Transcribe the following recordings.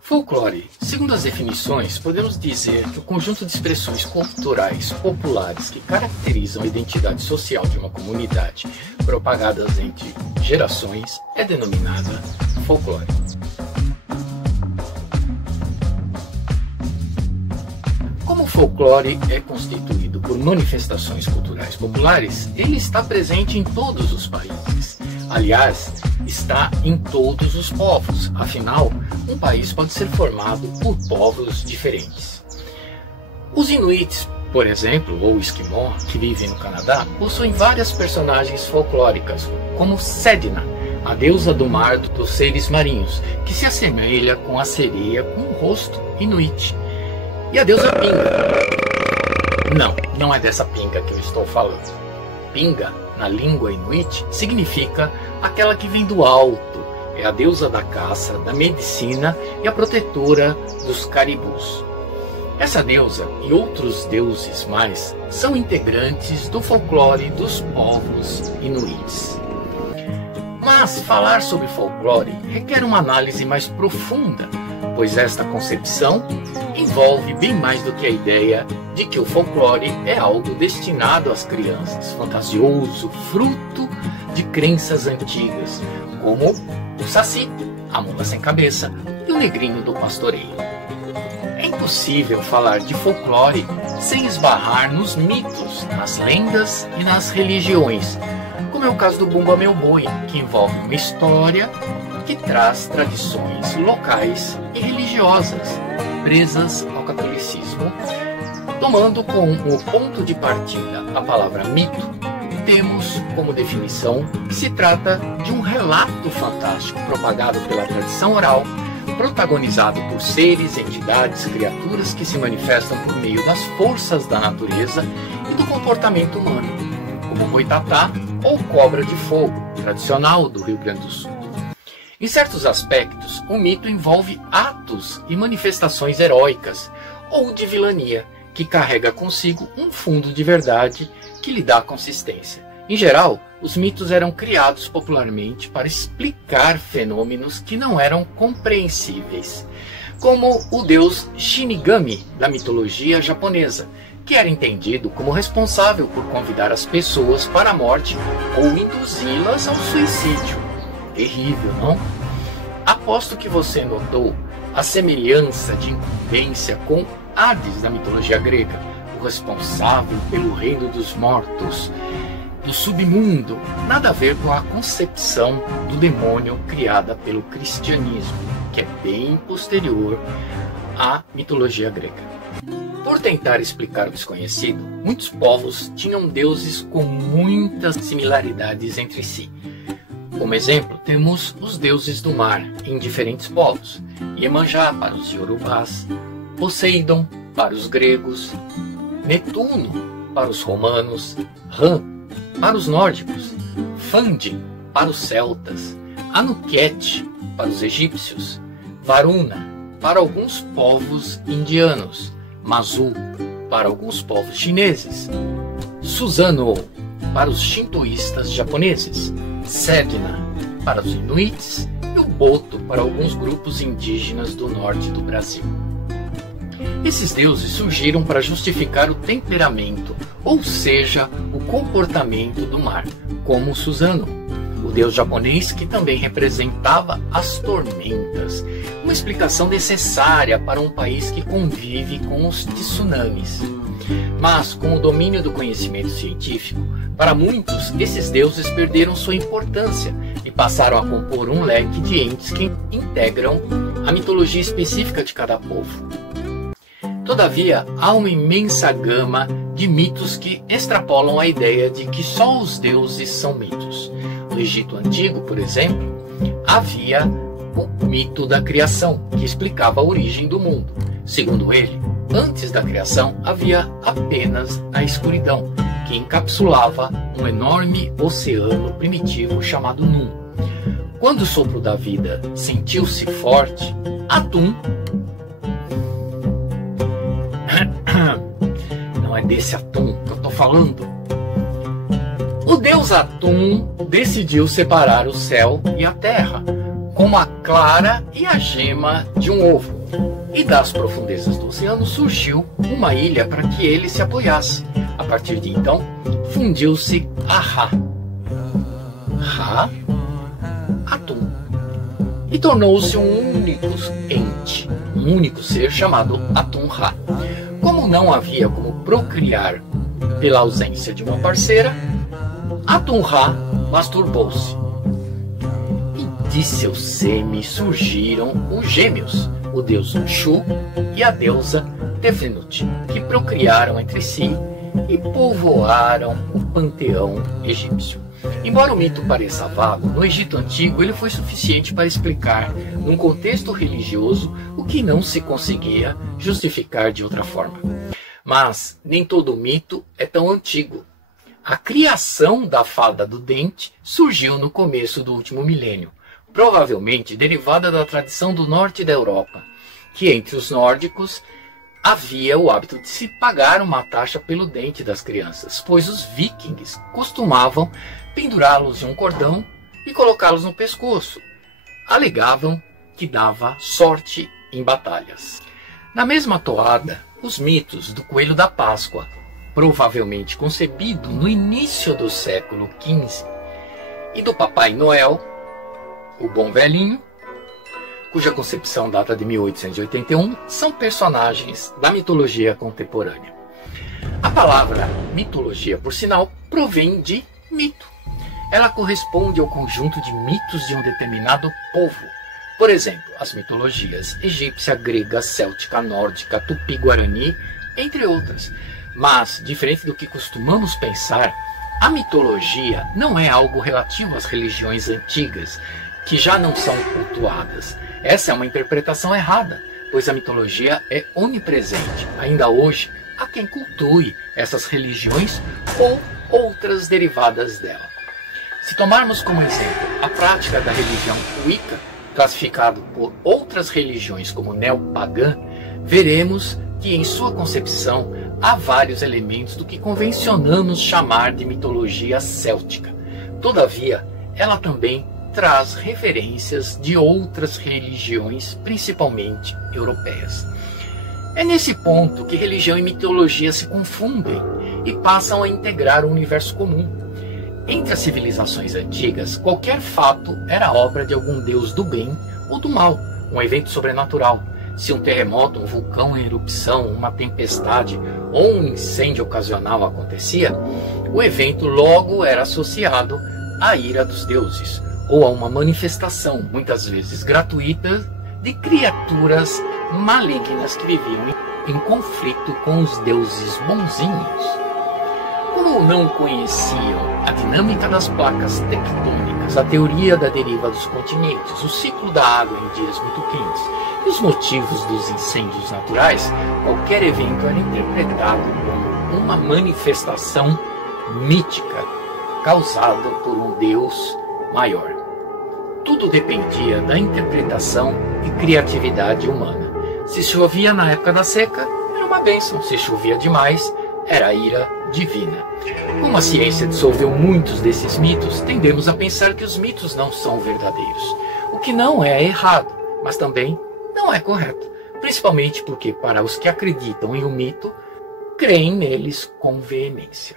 Folclore. Segundo as definições, podemos dizer que o conjunto de expressões culturais populares que caracterizam a identidade social de uma comunidade, propagadas entre gerações, é denominada folclore. Como o folclore é constituído por manifestações culturais populares, ele está presente em todos os países. Aliás, está em todos os povos. Afinal, um país pode ser formado por povos diferentes. Os Inuits, por exemplo, ou Esquimó, que vivem no Canadá, possuem várias personagens folclóricas, como Sedna, a deusa do mar dos seres marinhos, que se assemelha com a sereia com o rosto inuit. E a deusa Pinga. Não é dessa Pinga que eu estou falando. Pinga, na língua inuit, significa aquela que vem do alto. É a deusa da caça, da medicina e a protetora dos caribus. Essa deusa e outros deuses mais são integrantes do folclore dos povos inuits. Mas falar sobre folclore requer uma análise mais profunda, pois esta concepção envolve bem mais do que a ideia de que o folclore é algo destinado às crianças, fantasioso, fruto de crenças antigas, como o Saci, a mula sem cabeça e o negrinho do pastoreio. É impossível falar de folclore sem esbarrar nos mitos, nas lendas e nas religiões, como é o caso do Bumba Meu Boi, que envolve uma história que traz tradições locais e religiosas presas ao catolicismo. Tomando como ponto de partida a palavra mito, temos como definição que se trata de um relato fantástico propagado pela tradição oral, protagonizado por seres, entidades, criaturas que se manifestam por meio das forças da natureza e do comportamento humano, como o boitatá ou cobra de fogo, tradicional do Rio Grande do Sul. Em certos aspectos, o mito envolve atos e manifestações heróicas ou de vilania, que carrega consigo um fundo de verdade que lhe dá consistência. Em geral, os mitos eram criados popularmente para explicar fenômenos que não eram compreensíveis, como o deus Shinigami da mitologia japonesa, que era entendido como responsável por convidar as pessoas para a morte ou induzi-las ao suicídio. Terrível, não? Aposto que você notou a semelhança de incumbência com Hades da mitologia grega, o responsável pelo reino dos mortos, do submundo. Nada a ver com a concepção do demônio criada pelo cristianismo, que é bem posterior à mitologia grega. Por tentar explicar o desconhecido, muitos povos tinham deuses com muitas similaridades entre si. Como exemplo, temos os deuses do mar em diferentes povos: Iemanjá para os iorubás, Poseidon para os gregos, Netuno para os romanos, Ran para os nórdicos, Fandi para os celtas, Anuket para os egípcios, Varuna para alguns povos indianos, Mazu para alguns povos chineses, Susanoo para os shintoístas japoneses, Sedna para os inuits e o Boto para alguns grupos indígenas do norte do Brasil. Esses deuses surgiram para justificar o temperamento, ou seja, o comportamento do mar, como Susanoo, o deus japonês que também representava as tormentas, uma explicação necessária para um país que convive com os tsunamis. Mas, com o domínio do conhecimento científico, para muitos, esses deuses perderam sua importância e passaram a compor um leque de entes que integram a mitologia específica de cada povo. Todavia, há uma imensa gama de mitos que extrapolam a ideia de que só os deuses são mitos. No Egito Antigo, por exemplo, havia o mito da criação, que explicava a origem do mundo. Segundo ele, antes da criação havia apenas a escuridão, que encapsulava um enorme oceano primitivo chamado Num. Quando o sopro da vida sentiu-se forte, Atum... Não é desse Atum que eu estou falando. O deus Atum decidiu separar o céu e a terra, como a clara e a gema de um ovo. E das profundezas do oceano surgiu uma ilha para que ele se apoiasse. A partir de então, fundiu-se a Ra, Atum, e tornou-se um único ente, um único ser chamado Atum-Ra. Como não havia como procriar pela ausência de uma parceira, Atum-Ra masturbou-se. E de seu sêmen surgiram os gêmeos, o deus Shu e a deusa Tefnut, que procriaram entre si e povoaram o panteão egípcio. Embora o mito pareça vago, no Egito Antigo ele foi suficiente para explicar, num contexto religioso, o que não se conseguia justificar de outra forma. Mas nem todo mito é tão antigo. A criação da fada do dente surgiu no começo do último milênio, provavelmente derivada da tradição do norte da Europa, que entre os nórdicos havia o hábito de se pagar uma taxa pelo dente das crianças, pois os vikings costumavam pendurá-los em um cordão e colocá-los no pescoço. Alegavam que dava sorte em batalhas. Na mesma toada, os mitos do Coelho da Páscoa, provavelmente concebido no início do século XV, e do Papai Noel, o Bom Velhinho, cuja concepção data de 1881, são personagens da mitologia contemporânea. A palavra mitologia, por sinal, provém de mito. Ela corresponde ao conjunto de mitos de um determinado povo. Por exemplo, as mitologias egípcia, grega, céltica, nórdica, tupi-guarani, entre outras. Mas, diferente do que costumamos pensar, a mitologia não é algo relativo às religiões antigas, que já não são cultuadas. Essa é uma interpretação errada, pois a mitologia é onipresente. Ainda hoje, há quem cultue essas religiões ou outras derivadas dela. Se tomarmos como exemplo a prática da religião Wicca, classificado por outras religiões como neopagã, veremos que em sua concepção há vários elementos do que convencionamos chamar de mitologia céltica. Todavia, ela também traz referências de outras religiões, principalmente europeias. É nesse ponto que religião e mitologia se confundem e passam a integrar o universo comum. Entre as civilizações antigas, qualquer fato era obra de algum deus do bem ou do mal, um evento sobrenatural. Se um terremoto, um vulcão em erupção, uma tempestade ou um incêndio ocasional acontecia, o evento logo era associado à ira dos deuses, ou a uma manifestação, muitas vezes gratuita, de criaturas malignas que viviam em conflito com os deuses bonzinhos. Como não conheciam a dinâmica das placas tectônicas, a teoria da deriva dos continentes, o ciclo da água em dias muito quentes e os motivos dos incêndios naturais, qualquer evento era interpretado como uma manifestação mítica causada por um deus maior. Tudo dependia da interpretação e criatividade humana. Se chovia na época da seca, era uma bênção. Se chovia demais, era a ira divina. Como a ciência dissolveu muitos desses mitos, tendemos a pensar que os mitos não são verdadeiros. O que não é errado, mas também não é correto. Principalmente porque, para os que acreditam em um mito, creem neles com veemência.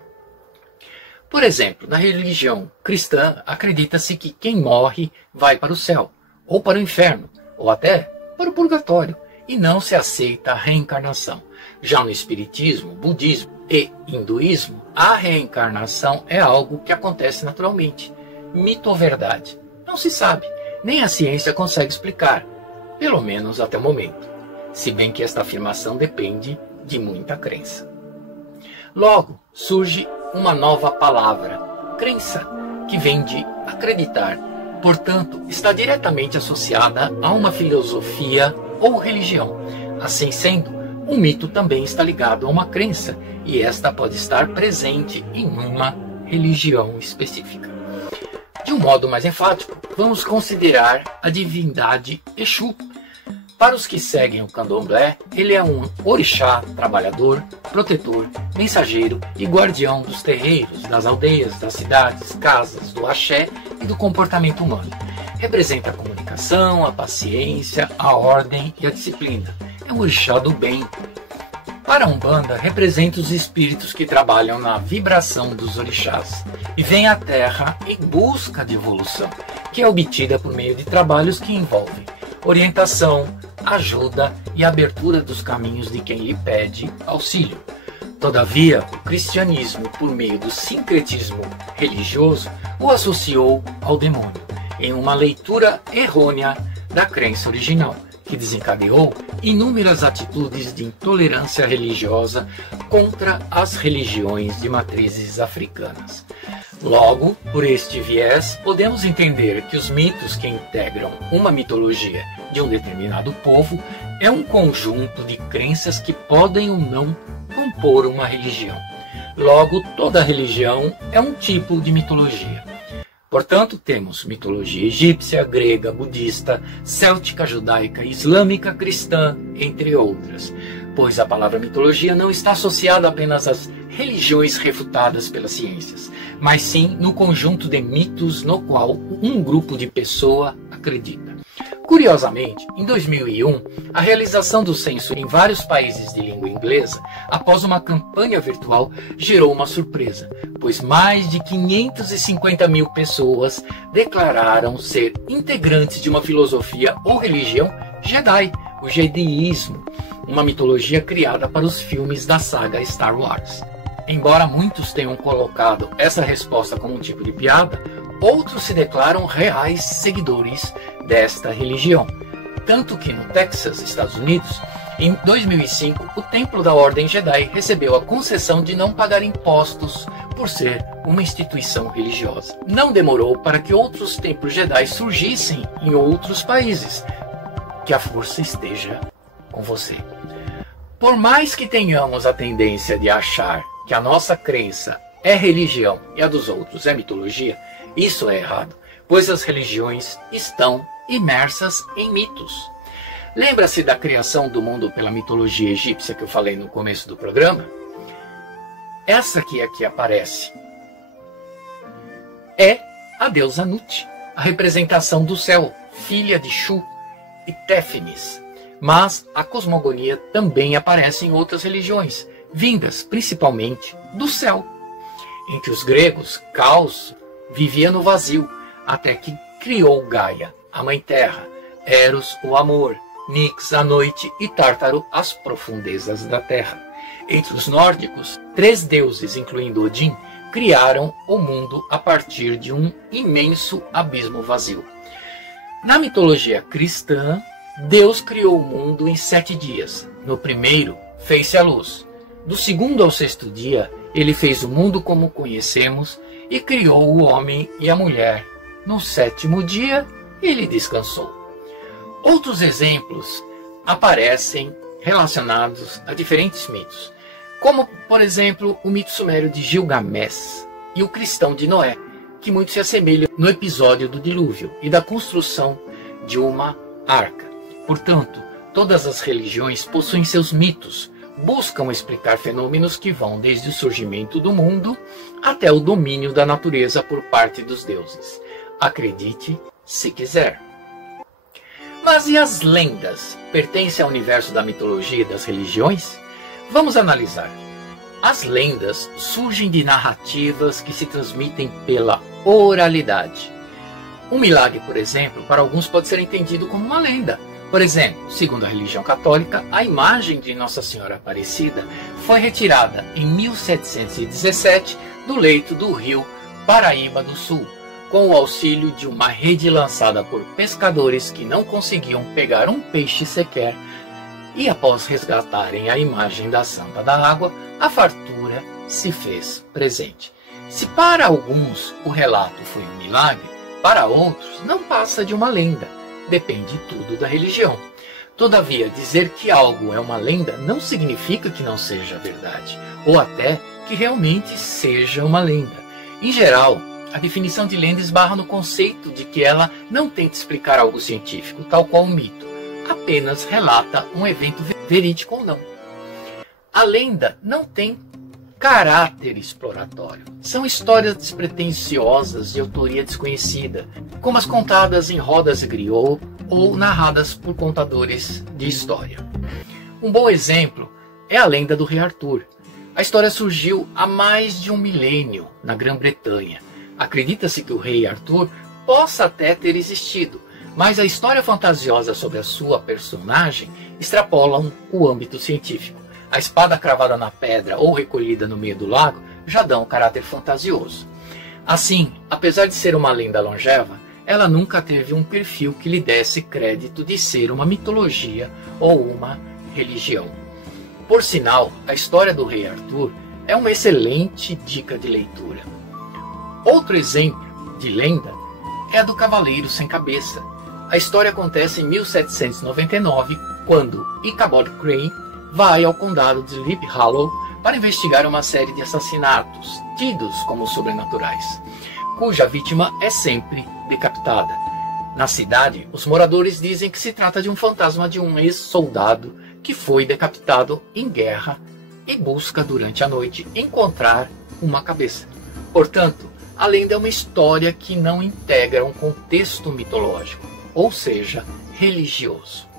Por exemplo, na religião cristã, acredita-se que quem morre vai para o céu, ou para o inferno, ou até para o purgatório, e não se aceita a reencarnação. Já no espiritismo, budismo e hinduísmo, a reencarnação é algo que acontece naturalmente. Mito ou verdade? Não se sabe, nem a ciência consegue explicar, pelo menos até o momento, se bem que esta afirmação depende de muita crença. Logo, surge uma nova palavra, crença, que vem de acreditar. Portanto, está diretamente associada a uma filosofia ou religião. Assim sendo, um mito também está ligado a uma crença, e esta pode estar presente em uma religião específica. De um modo mais enfático, vamos considerar a divindade Exu. Para os que seguem o candomblé, ele é um orixá trabalhador, protetor, mensageiro e guardião dos terreiros, das aldeias, das cidades, casas, do axé e do comportamento humano. Representa a comunicação, a paciência, a ordem e a disciplina. É um orixá do bem. Para a Umbanda, representa os espíritos que trabalham na vibração dos orixás e vêm à Terra em busca de evolução, que é obtida por meio de trabalhos que envolvem orientação, ajuda e abertura dos caminhos de quem lhe pede auxílio. Todavia, o cristianismo, por meio do sincretismo religioso, o associou ao demônio, em uma leitura errônea da crença original, que desencadeou inúmeras atitudes de intolerância religiosa contra as religiões de matrizes africanas. Logo, por este viés, podemos entender que os mitos que integram uma mitologia de um determinado povo é um conjunto de crenças que podem ou não compor uma religião. Logo, toda religião é um tipo de mitologia. Portanto, temos mitologia egípcia, grega, budista, céltica, judaica, islâmica, cristã, entre outras, pois a palavra mitologia não está associada apenas às religiões refutadas pelas ciências, mas sim no conjunto de mitos no qual um grupo de pessoas acredita. Curiosamente, em 2001, a realização do censo em vários países de língua inglesa, após uma campanha virtual, gerou uma surpresa, pois mais de 550 mil pessoas declararam ser integrantes de uma filosofia ou religião Jedi, o jediísmo, uma mitologia criada para os filmes da saga Star Wars. Embora muitos tenham colocado essa resposta como um tipo de piada, outros se declaram reais seguidores desta religião. Tanto que no Texas, Estados Unidos, em 2005, o Templo da Ordem Jedi recebeu a concessão de não pagar impostos por ser uma instituição religiosa. Não demorou para que outros templos Jedi surgissem em outros países. Que a força esteja com você. Por mais que tenhamos a tendência de achar que a nossa crença é religião e a dos outros é mitologia, isso é errado, pois as religiões estão imersas em mitos. Lembra-se da criação do mundo pela mitologia egípcia que eu falei no começo do programa? Essa aqui aparece é a deusa Nut, a representação do céu, filha de Shu e Téfnis. Mas a cosmogonia também aparece em outras religiões, vindas principalmente do céu. Entre os gregos, Caos vivia no vazio, até que criou Gaia, a Mãe Terra, Eros, o amor, Nix, a noite e Tártaro, as profundezas da terra. Entre os nórdicos, 3 deuses, incluindo Odin, criaram o mundo a partir de um imenso abismo vazio. Na mitologia cristã, Deus criou o mundo em 7 dias. No primeiro, fez-se a luz. Do segundo ao 6º dia, ele fez o mundo como o conhecemos e criou o homem e a mulher. No 7º dia, ele descansou. Outros exemplos aparecem relacionados a diferentes mitos, como, por exemplo, o mito sumério de Gilgamesh e o cristão de Noé, que muito se assemelham no episódio do dilúvio e da construção de uma arca. Portanto, todas as religiões possuem seus mitos, buscam explicar fenômenos que vão desde o surgimento do mundo até o domínio da natureza por parte dos deuses. Acredite se quiser. Mas e as lendas? Pertencem ao universo da mitologia e das religiões? Vamos analisar. As lendas surgem de narrativas que se transmitem pela oralidade. Um milagre, por exemplo, para alguns pode ser entendido como uma lenda. Por exemplo, segundo a religião católica, a imagem de Nossa Senhora Aparecida foi retirada em 1717 do leito do rio Paraíba do Sul, com o auxílio de uma rede lançada por pescadores que não conseguiam pegar um peixe sequer, e após resgatarem a imagem da Santa da Água, a fartura se fez presente. Se para alguns o relato foi um milagre, para outros não passa de uma lenda. Depende tudo da religião. Todavia, dizer que algo é uma lenda não significa que não seja verdade, ou até que realmente seja uma lenda. Em geral, a definição de lenda esbarra no conceito de que ela não tenta explicar algo científico, tal qual um mito. apenas relata um evento verídico ou não. A lenda não tem caráter exploratório. São histórias despretensiosas de autoria desconhecida, como as contadas em rodas de griot ou narradas por contadores de história. Um bom exemplo é a lenda do Rei Arthur. A história surgiu há mais de um milênio na Grã-Bretanha. Acredita-se que o Rei Arthur possa até ter existido, mas a história fantasiosa sobre a sua personagem extrapola o âmbito científico. A espada cravada na pedra ou recolhida no meio do lago já dão um caráter fantasioso. Assim, apesar de ser uma lenda longeva, ela nunca teve um perfil que lhe desse crédito de ser uma mitologia ou uma religião. Por sinal, a história do Rei Arthur é uma excelente dica de leitura. Outro exemplo de lenda é a do Cavaleiro Sem Cabeça. A história acontece em 1799, quando Ichabod Crane vai ao condado de Sleepy Hollow para investigar uma série de assassinatos tidos como sobrenaturais, cuja vítima é sempre decapitada. Na cidade, os moradores dizem que se trata de um fantasma de um ex-soldado que foi decapitado em guerra e busca durante a noite encontrar uma cabeça. Portanto, a lenda é uma história que não integra um contexto mitológico, ou seja, religioso.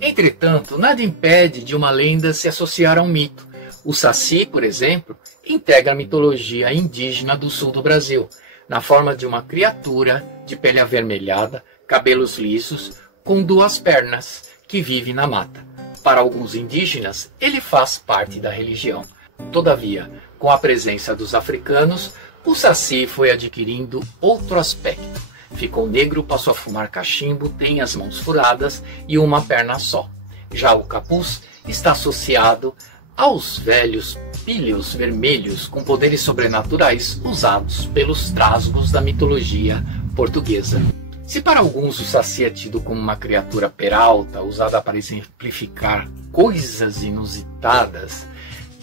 Entretanto, nada impede de uma lenda se associar a um mito. O Saci, por exemplo, integra a mitologia indígena do sul do Brasil, na forma de uma criatura de pele avermelhada, cabelos lisos, com duas pernas, que vive na mata. Para alguns indígenas, ele faz parte da religião. Todavia, com a presença dos africanos, o Saci foi adquirindo outro aspecto. Ficou negro, passou a fumar cachimbo, tem as mãos furadas e uma perna só. Já o capuz está associado aos velhos pilhos vermelhos com poderes sobrenaturais usados pelos trasgos da mitologia portuguesa. Se para alguns o Saci é tido como uma criatura peralta, usada para exemplificar coisas inusitadas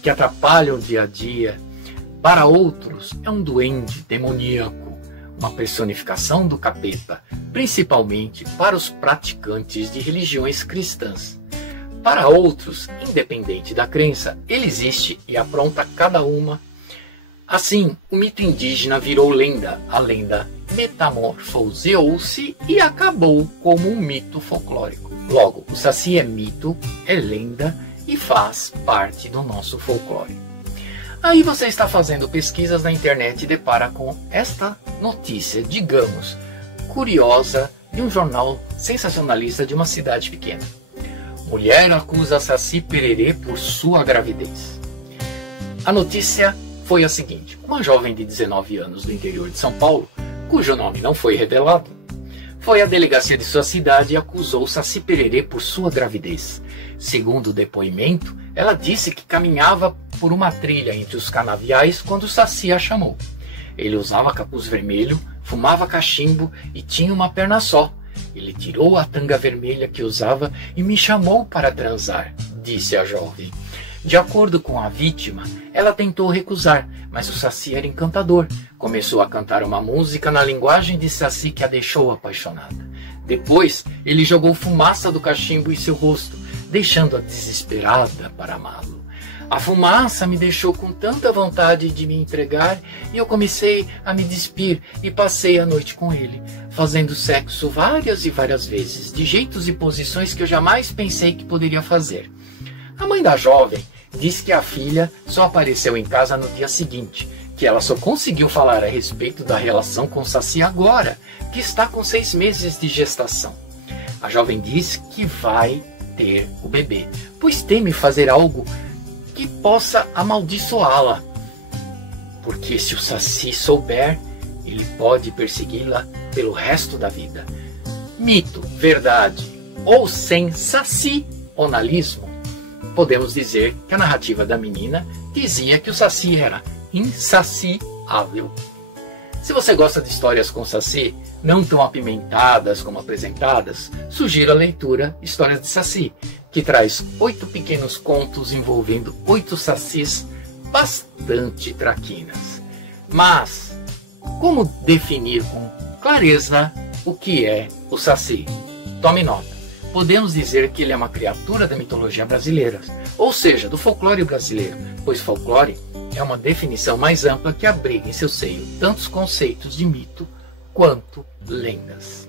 que atrapalham o dia a dia, para outros é um duende demoníaco, uma personificação do capeta, principalmente para os praticantes de religiões cristãs. Para outros, independente da crença, ele existe e apronta cada uma. Assim, o mito indígena virou lenda. A lenda metamorfoseou-se e acabou como um mito folclórico. Logo, o Saci é mito, é lenda e faz parte do nosso folclore. Aí você está fazendo pesquisas na internet e depara com esta notícia, digamos, curiosa, de um jornal sensacionalista de uma cidade pequena. Mulher acusa Saci Pererê por sua gravidez. A notícia foi a seguinte: uma jovem de 19 anos do interior de São Paulo, cujo nome não foi revelado, foi à delegacia de sua cidade e acusou Saci Pererê por sua gravidez. Segundo o depoimento, ela disse que caminhava por uma trilha entre os canaviais quando o Saci a chamou. Ele usava capuz vermelho, fumava cachimbo e tinha uma perna só. Ele tirou a tanga vermelha que usava e me chamou para transar, disse a jovem. De acordo com a vítima, ela tentou recusar, mas o Saci era encantador. Começou a cantar uma música na linguagem de Saci que a deixou apaixonada. Depois, ele jogou fumaça do cachimbo em seu rosto, deixando-a desesperada para amá-lo. A fumaça me deixou com tanta vontade de me entregar e eu comecei a me despir e passei a noite com ele, fazendo sexo várias e várias vezes, de jeitos e posições que eu jamais pensei que poderia fazer. A mãe da jovem disse que a filha só apareceu em casa no dia seguinte, que ela só conseguiu falar a respeito da relação com Saci agora, que está com 6 meses de gestação. A jovem disse que vai ter o bebê, pois teme fazer algo que possa amaldiçoá-la, porque se o Saci souber, ele pode persegui-la pelo resto da vida. Mito, verdade ou sensacionalismo, podemos dizer que a narrativa da menina dizia que o Saci era insaciável. Se você gosta de histórias com Saci, não tão apimentadas como apresentadas, sugiro a leitura Histórias de Saci, que traz 8 pequenos contos envolvendo 8 sacis bastante traquinas. Mas, como definir com clareza o que é o Saci? Tome nota. podemos dizer que ele é uma criatura da mitologia brasileira, ou seja, do folclore brasileiro, pois folclore é uma definição mais ampla que abriga em seu seio tantos conceitos de mito quanto lendas.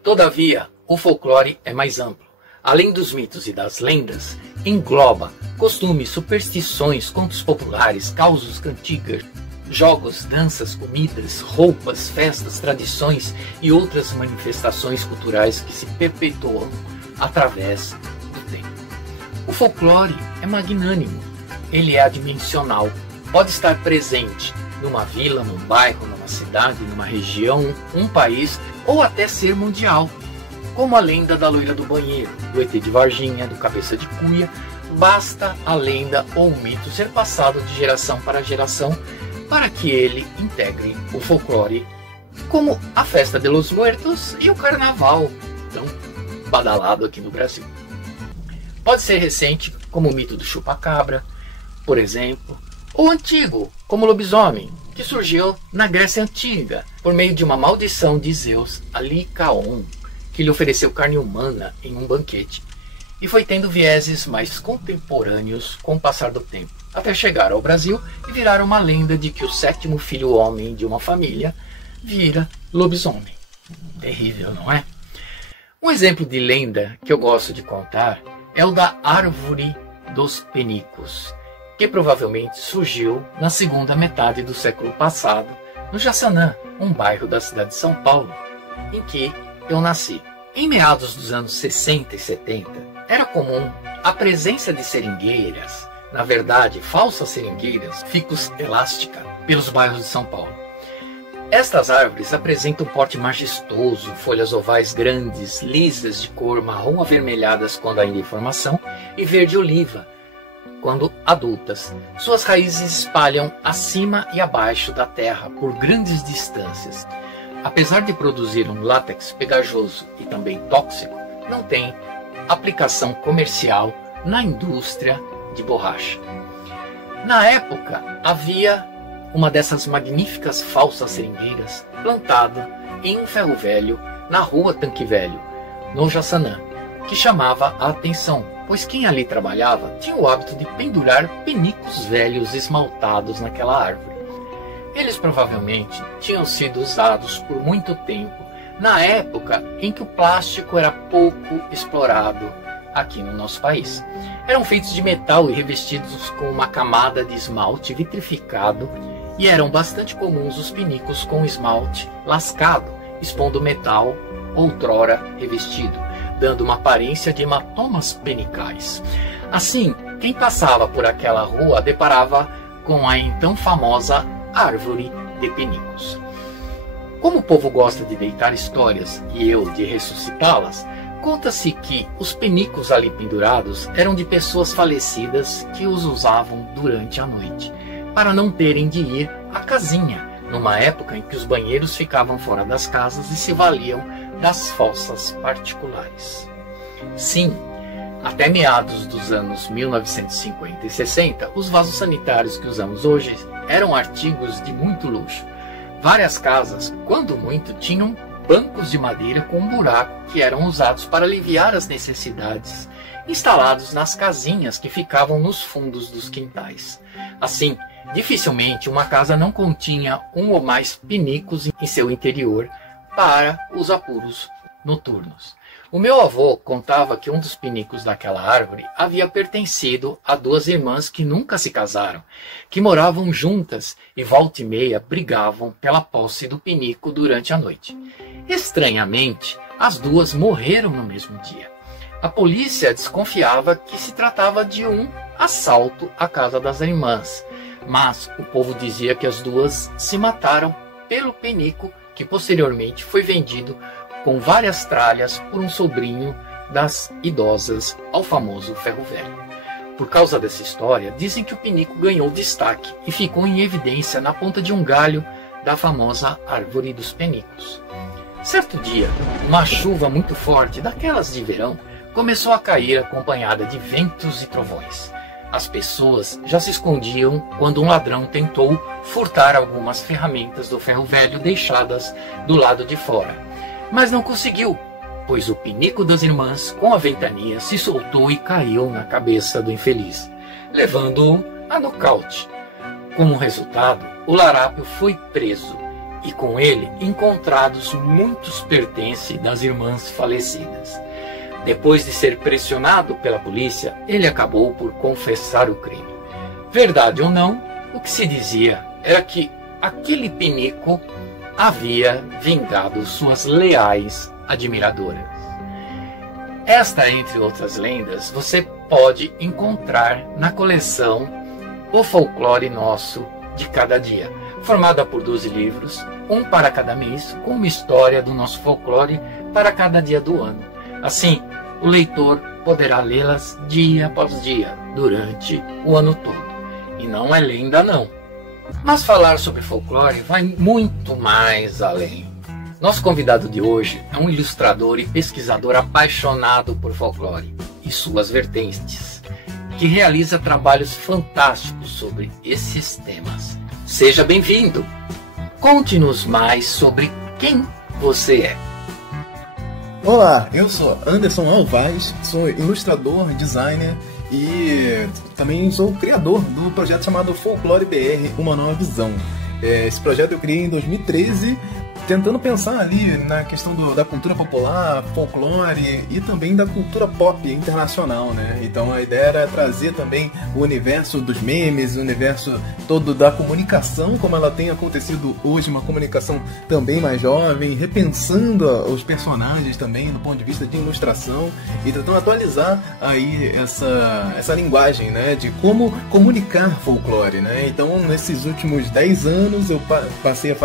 Todavia, o folclore é mais amplo. Além dos mitos e das lendas, engloba costumes, superstições, contos populares, causos, cantigas, jogos, danças, comidas, roupas, festas, tradições e outras manifestações culturais que se perpetuam através do tempo. O folclore é magnânimo, ele é adimensional, pode estar presente numa vila, num bairro, numa cidade, numa região, um país ou até ser mundial, como a lenda da loira do banheiro, do ET de Varginha, do cabeça de cuia. Basta a lenda ou o mito ser passado de geração para geração para que ele integre o folclore, como a festa de los muertos e o carnaval, tão badalado aqui no Brasil. Pode ser recente, como o mito do chupa-cabra, por exemplo, ou antigo, como o lobisomem, que surgiu na Grécia Antiga, por meio de uma maldição de Zeus a Licaon, que lhe ofereceu carne humana em um banquete, e foi tendo vieses mais contemporâneos com o passar do tempo, até chegar ao Brasil e virar uma lenda de que o sétimo filho homem de uma família vira lobisomem. Terrível, não é? Um exemplo de lenda que eu gosto de contar é o da Árvore dos Penicos, que provavelmente surgiu na segunda metade do século passado, no Jaçanã, um bairro da cidade de São Paulo, em que eu nasci. Em meados dos anos 60 e 70, era comum a presença de seringueiras, na verdade falsas seringueiras, ficus elástica, pelos bairros de São Paulo. Estas árvores apresentam porte majestoso, folhas ovais grandes, lisas de cor marrom avermelhadas quando ainda em formação e verde oliva quando adultas. Suas raízes espalham acima e abaixo da terra por grandes distâncias. Apesar de produzir um látex pegajoso e também tóxico, não tem aplicação comercial na indústria de borracha. Na época, havia uma dessas magníficas falsas seringueiras plantada em um ferro velho na rua Tanque Velho, no Jaçanã, que chamava a atenção, pois quem ali trabalhava tinha o hábito de pendurar penicos velhos esmaltados naquela árvore. Eles provavelmente tinham sido usados por muito tempo, na época em que o plástico era pouco explorado aqui no nosso país. Eram feitos de metal e revestidos com uma camada de esmalte vitrificado, e eram bastante comuns os pinicos com esmalte lascado, expondo o metal outrora revestido, dando uma aparência de hematomas penicais. Assim, quem passava por aquela rua deparava com a então famosa Árvore de Penicos. Como o povo gosta de deitar histórias e eu de ressuscitá-las, conta-se que os penicos ali pendurados eram de pessoas falecidas que os usavam durante a noite, para não terem de ir à casinha, numa época em que os banheiros ficavam fora das casas e se valiam das fossas particulares. Sim, até meados dos anos 1950 e 60, os vasos sanitários que usamos hoje eram artigos de muito luxo. Várias casas, quando muito, tinham bancos de madeira com um buraco que eram usados para aliviar as necessidades, instalados nas casinhas que ficavam nos fundos dos quintais. Assim, dificilmente uma casa não continha um ou mais pinicos em seu interior para os apuros noturnos. O meu avô contava que um dos pinicos daquela árvore havia pertencido a duas irmãs que nunca se casaram, que moravam juntas e volta e meia brigavam pela posse do pinico durante a noite. Estranhamente, as duas morreram no mesmo dia. A polícia desconfiava que se tratava de um assalto à casa das irmãs, mas o povo dizia que as duas se mataram pelo penico, que posteriormente foi vendido com várias tralhas por um sobrinho das idosas ao famoso ferro velho. Por causa dessa história, dizem que o pinico ganhou destaque e ficou em evidência na ponta de um galho da famosa Árvore dos Penicos. Certo dia, uma chuva muito forte, daquelas de verão, começou a cair acompanhada de ventos e trovões. As pessoas já se escondiam quando um ladrão tentou furtar algumas ferramentas do ferro velho deixadas do lado de fora, mas não conseguiu, pois o pinico das irmãs, com a ventania, se soltou e caiu na cabeça do infeliz, levando-o a nocaute. Como resultado, o larápio foi preso e com ele encontrados muitos pertences das irmãs falecidas. Depois de ser pressionado pela polícia, ele acabou por confessar o crime. Verdade ou não, o que se dizia era que aquele pinico havia vingado suas leais admiradoras. Esta, entre outras lendas, você pode encontrar na coleção O Folclore Nosso de Cada Dia, formada por 12 livros, um para cada mês, com uma história do nosso folclore para cada dia do ano. Assim, o leitor poderá lê-las dia após dia, durante o ano todo. E não é lenda não. Mas falar sobre folclore vai muito mais além. Nosso convidado de hoje é um ilustrador e pesquisador apaixonado por folclore e suas vertentes, que realiza trabalhos fantásticos sobre esses temas. Seja bem-vindo! Conte-nos mais sobre quem você é. Olá, eu sou Anderson Alvaz, sou ilustrador, designer e também sou criador do projeto chamado Folclore BR, Uma Nova Visão. Esse projeto eu criei em 2013, tentando pensar ali na questão da cultura popular, folclore e também da cultura pop internacional, né? Então a ideia era trazer também o universo dos memes, o universo todo da comunicação, como ela tem acontecido hoje, uma comunicação também mais jovem, repensando os personagens também do ponto de vista de ilustração e tentando atualizar aí essa linguagem, né? De como comunicar folclore, né? Então nesses últimos 10 anos eu passei a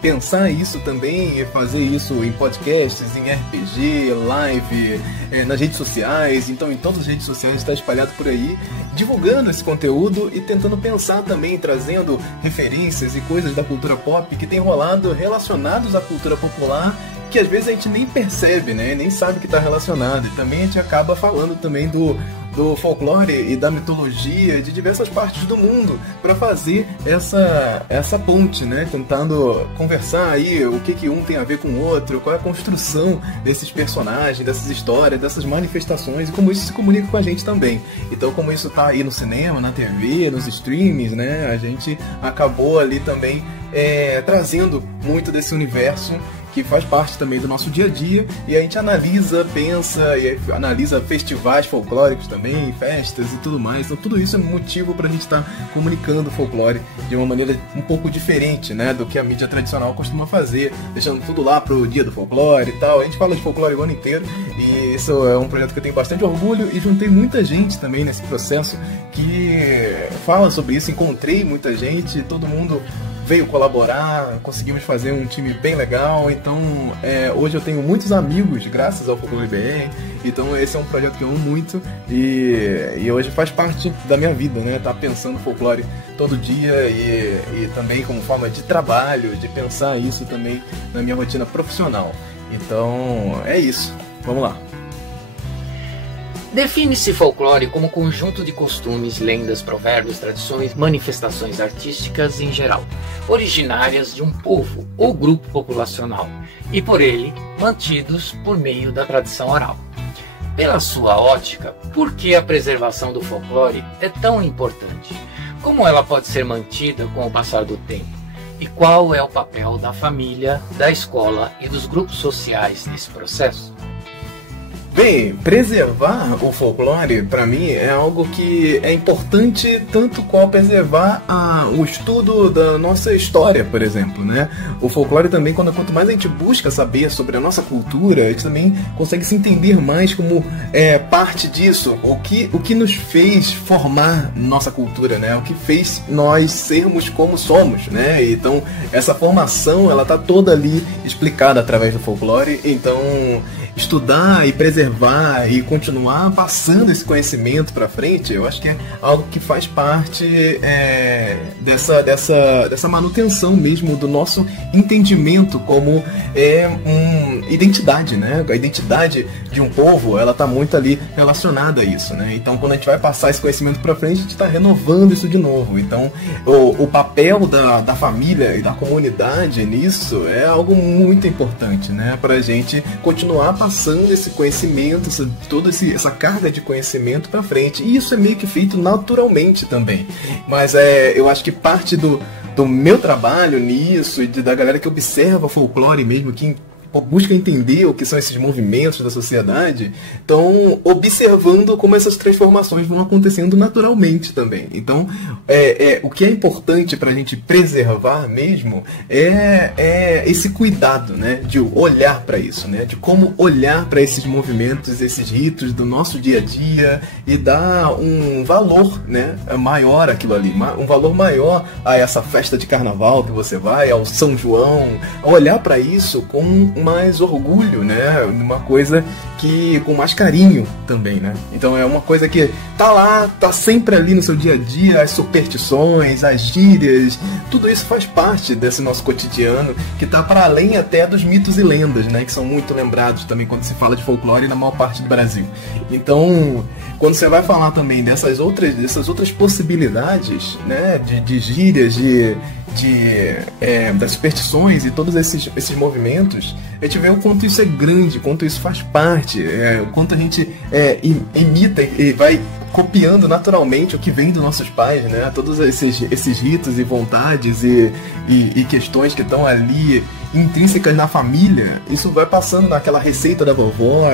pensar isso também, fazer isso em podcasts, em RPG, live, nas redes sociais. Então em todas as redes sociais está espalhado por aí, divulgando esse conteúdo e tentando pensar também, trazendo referências e coisas da cultura pop que tem rolado relacionados à cultura popular, que às vezes a gente nem percebe, né? Nem sabe que está relacionado. E também a gente acaba falando também do folclore e da mitologia de diversas partes do mundo para fazer essa ponte, né? Tentando conversar aí o que um tem a ver com o outro, qual é a construção desses personagens, dessas histórias, dessas manifestações e como isso se comunica com a gente também. Então, como isso tá aí no cinema, na TV, nos streams, né? A gente acabou ali também trazendo muito desse universo que faz parte também do nosso dia a dia, e a gente analisa, pensa e analisa festivais folclóricos também, festas e tudo mais. Então tudo isso é motivo para a gente estar comunicando o folclore de uma maneira um pouco diferente, né, do que a mídia tradicional costuma fazer, deixando tudo lá pro dia do folclore e tal. A gente fala de folclore o ano inteiro e isso é um projeto que eu tenho bastante orgulho e juntei muita gente também nesse processo que fala sobre isso, encontrei muita gente, todo mundo veio colaborar, conseguimos fazer um time bem legal. Então hoje eu tenho muitos amigos graças ao Folclore BR. Então esse é um projeto que eu amo muito e hoje faz parte da minha vida, né? Tá pensando folclore todo dia e também como forma de trabalho, de pensar isso também na minha rotina profissional. Então é isso, vamos lá. Define-se folclore como conjunto de costumes, lendas, provérbios, tradições, manifestações artísticas em geral, originárias de um povo ou grupo populacional, e por ele mantidos por meio da tradição oral. Pela sua ótica, por que a preservação do folclore é tão importante? Como ela pode ser mantida com o passar do tempo? E qual é o papel da família, da escola e dos grupos sociais nesse processo? Bem, preservar o folclore, para mim, é algo que é importante tanto qual preservar o estudo da nossa história, por exemplo, né? O folclore também, quanto mais a gente busca saber sobre a nossa cultura, a gente também consegue se entender mais como parte disso, o que nos fez formar nossa cultura, né? O que fez nós sermos como somos, né? Então, essa formação, ela tá toda ali explicada através do folclore. Então, estudar e preservar e continuar passando esse conhecimento para frente, eu acho que é algo que faz parte dessa manutenção mesmo do nosso entendimento como identidade, né? A identidade de um povo, ela tá muito ali relacionada a isso, né? Então, quando a gente vai passar esse conhecimento para frente, a gente está renovando isso de novo. Então, o papel da família e da comunidade nisso é algo muito importante, né? Para a gente continuar passando esse conhecimento, essa carga de conhecimento para frente. E isso é meio que feito naturalmente também. Mas eu acho que parte do meu trabalho nisso, e da galera que observa folclore mesmo, que busca entender o que são esses movimentos da sociedade, estão observando como essas transformações vão acontecendo naturalmente também. Então, o que é importante para a gente preservar mesmo é esse cuidado, né, de olhar para isso, né, de como olhar para esses movimentos, esses ritos do nosso dia a dia e dar um valor, né, maior àquilo ali, um valor maior a essa festa de carnaval que você vai, ao São João, a olhar para isso com mais orgulho, né? Uma coisa que com mais carinho também, né? Então é uma coisa que tá lá, tá sempre ali no seu dia a dia, as superstições, as gírias, tudo isso faz parte desse nosso cotidiano, que tá para além até dos mitos e lendas, né? Que são muito lembrados também quando se fala de folclore na maior parte do Brasil. Então, quando você vai falar também dessas outras possibilidades, né? De gírias, das superstições e todos esses movimentos, a gente vê o quanto isso é grande, o quanto isso faz parte, o quanto a gente imita e vai copiando naturalmente o que vem dos nossos pais, né? Todos esses ritos e vontades e questões que estão ali intrínsecas na família, isso vai passando naquela receita da vovó,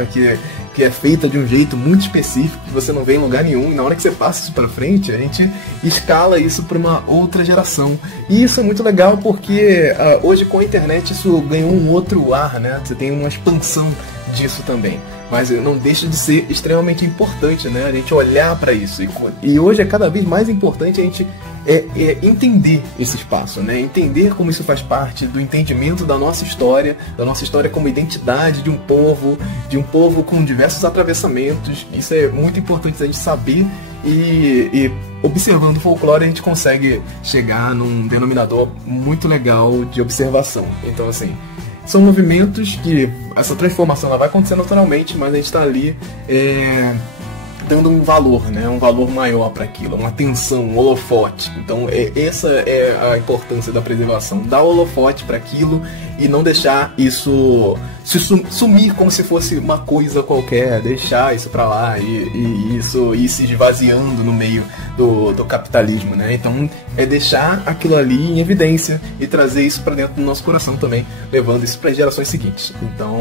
que é feita de um jeito muito específico, que você não vê em lugar nenhum, e na hora que você passa isso pra frente, a gente escala isso para uma outra geração. E isso é muito legal porque hoje com a internet isso ganhou um outro ar, né? Você tem uma expansão disso também. Mas não deixa de ser extremamente importante, né? A gente olhar para isso. E hoje é cada vez mais importante a gente entender esse espaço, né? Entender como isso faz parte do entendimento da nossa história como identidade de um povo com diversos atravessamentos. Isso é muito importante a gente saber, e observando o folclore a gente consegue chegar num denominador muito legal de observação. Então, assim, são movimentos que essa transformação ela vai acontecer naturalmente, mas a gente está ali dando um valor, né? Um valor maior para aquilo, uma atenção, um holofote. Então essa é a importância da preservação, dar holofote para aquilo e não deixar isso se sumir como se fosse uma coisa qualquer, deixar isso para lá e isso ir se esvaziando no meio do capitalismo, né? Então é deixar aquilo ali em evidência e trazer isso para dentro do nosso coração também, levando isso para as gerações seguintes. Então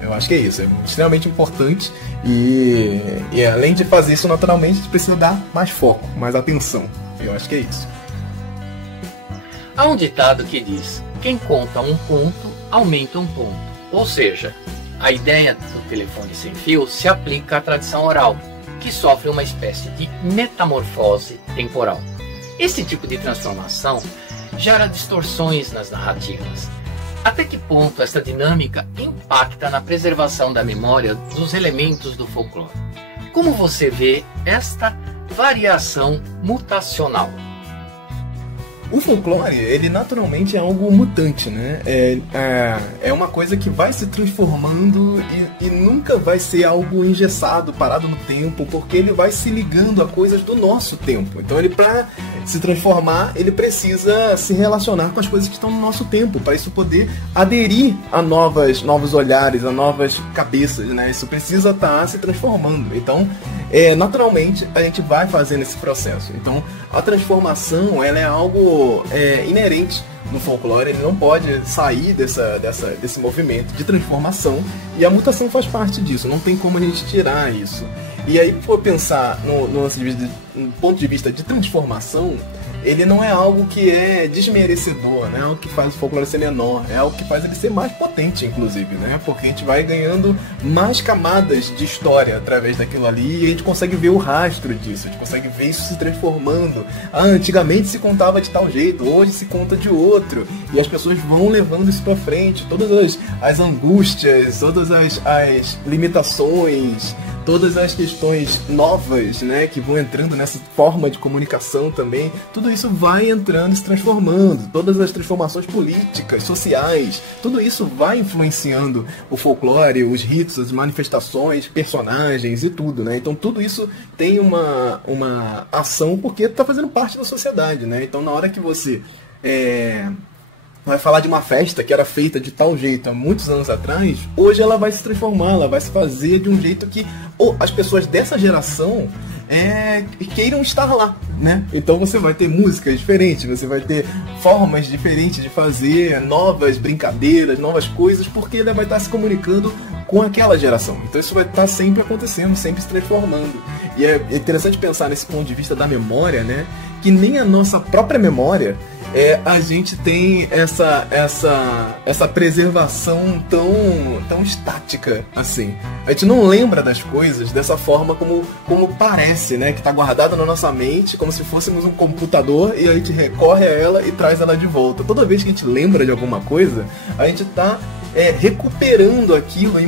eu acho que é isso, é extremamente importante e além de fazer isso naturalmente, a gente precisa dar mais foco, mais atenção. Eu acho que é isso. Há um ditado que diz: quem conta um ponto, aumenta um ponto. Ou seja, a ideia do telefone sem fio se aplica à tradição oral, que sofre uma espécie de metamorfose temporal. Esse tipo de transformação gera distorções nas narrativas. Até que ponto essa dinâmica impacta na preservação da memória dos elementos do folclore? Como você vê esta variação mutacional? O folclore, ele naturalmente é algo mutante, né? É uma coisa que vai se transformando e nunca vai ser algo engessado, parado no tempo, porque ele vai se ligando a coisas do nosso tempo. Então ele, para se transformar, ele precisa se relacionar com as coisas que estão no nosso tempo, para isso poder aderir a novos olhares, a novas cabeças, né? Isso precisa estar se transformando. Então, naturalmente, a gente vai fazendo esse processo. Então, a transformação, ela é algo inerente no folclore, ele não pode sair desse movimento de transformação, e a mutação faz parte disso, não tem como a gente tirar isso. E aí, for pensar no ponto de vista de transformação, ele não é algo que é desmerecedor, né? É algo que faz o folclore ser menor, é algo que faz ele ser mais potente, inclusive, né? Porque a gente vai ganhando mais camadas de história através daquilo ali, e a gente consegue ver o rastro disso, a gente consegue ver isso se transformando. Antigamente se contava de tal jeito, hoje se conta de outro, e as pessoas vão levando isso pra frente, todas as angústias, todas as limitações, todas as questões novas, né, que vão entrando nessa forma de comunicação também, tudo isso vai entrando e se transformando, todas as transformações políticas, sociais, tudo isso vai influenciando o folclore, os ritos, as manifestações, personagens e tudo, né? Então tudo isso tem uma ação porque está fazendo parte da sociedade, né? Então na hora que você vai falar de uma festa que era feita de tal jeito há muitos anos atrás, hoje ela vai se transformar, ela vai se fazer de um jeito que as pessoas dessa geração queiram estar lá, né? Então você vai ter músicas diferentes, você vai ter formas diferentes de fazer, novas brincadeiras, novas coisas, porque ela vai estar se comunicando com aquela geração. Então isso vai estar sempre acontecendo, sempre se transformando. E é interessante pensar nesse ponto de vista da memória, né? Que nem a nossa própria memória a gente tem essa preservação tão estática assim. A gente não lembra das coisas dessa forma como parece, né? Que está guardada na nossa mente, como se fôssemos um computador, e a gente recorre a ela e traz ela de volta. Toda vez que a gente lembra de alguma coisa, a gente está recuperando aquilo e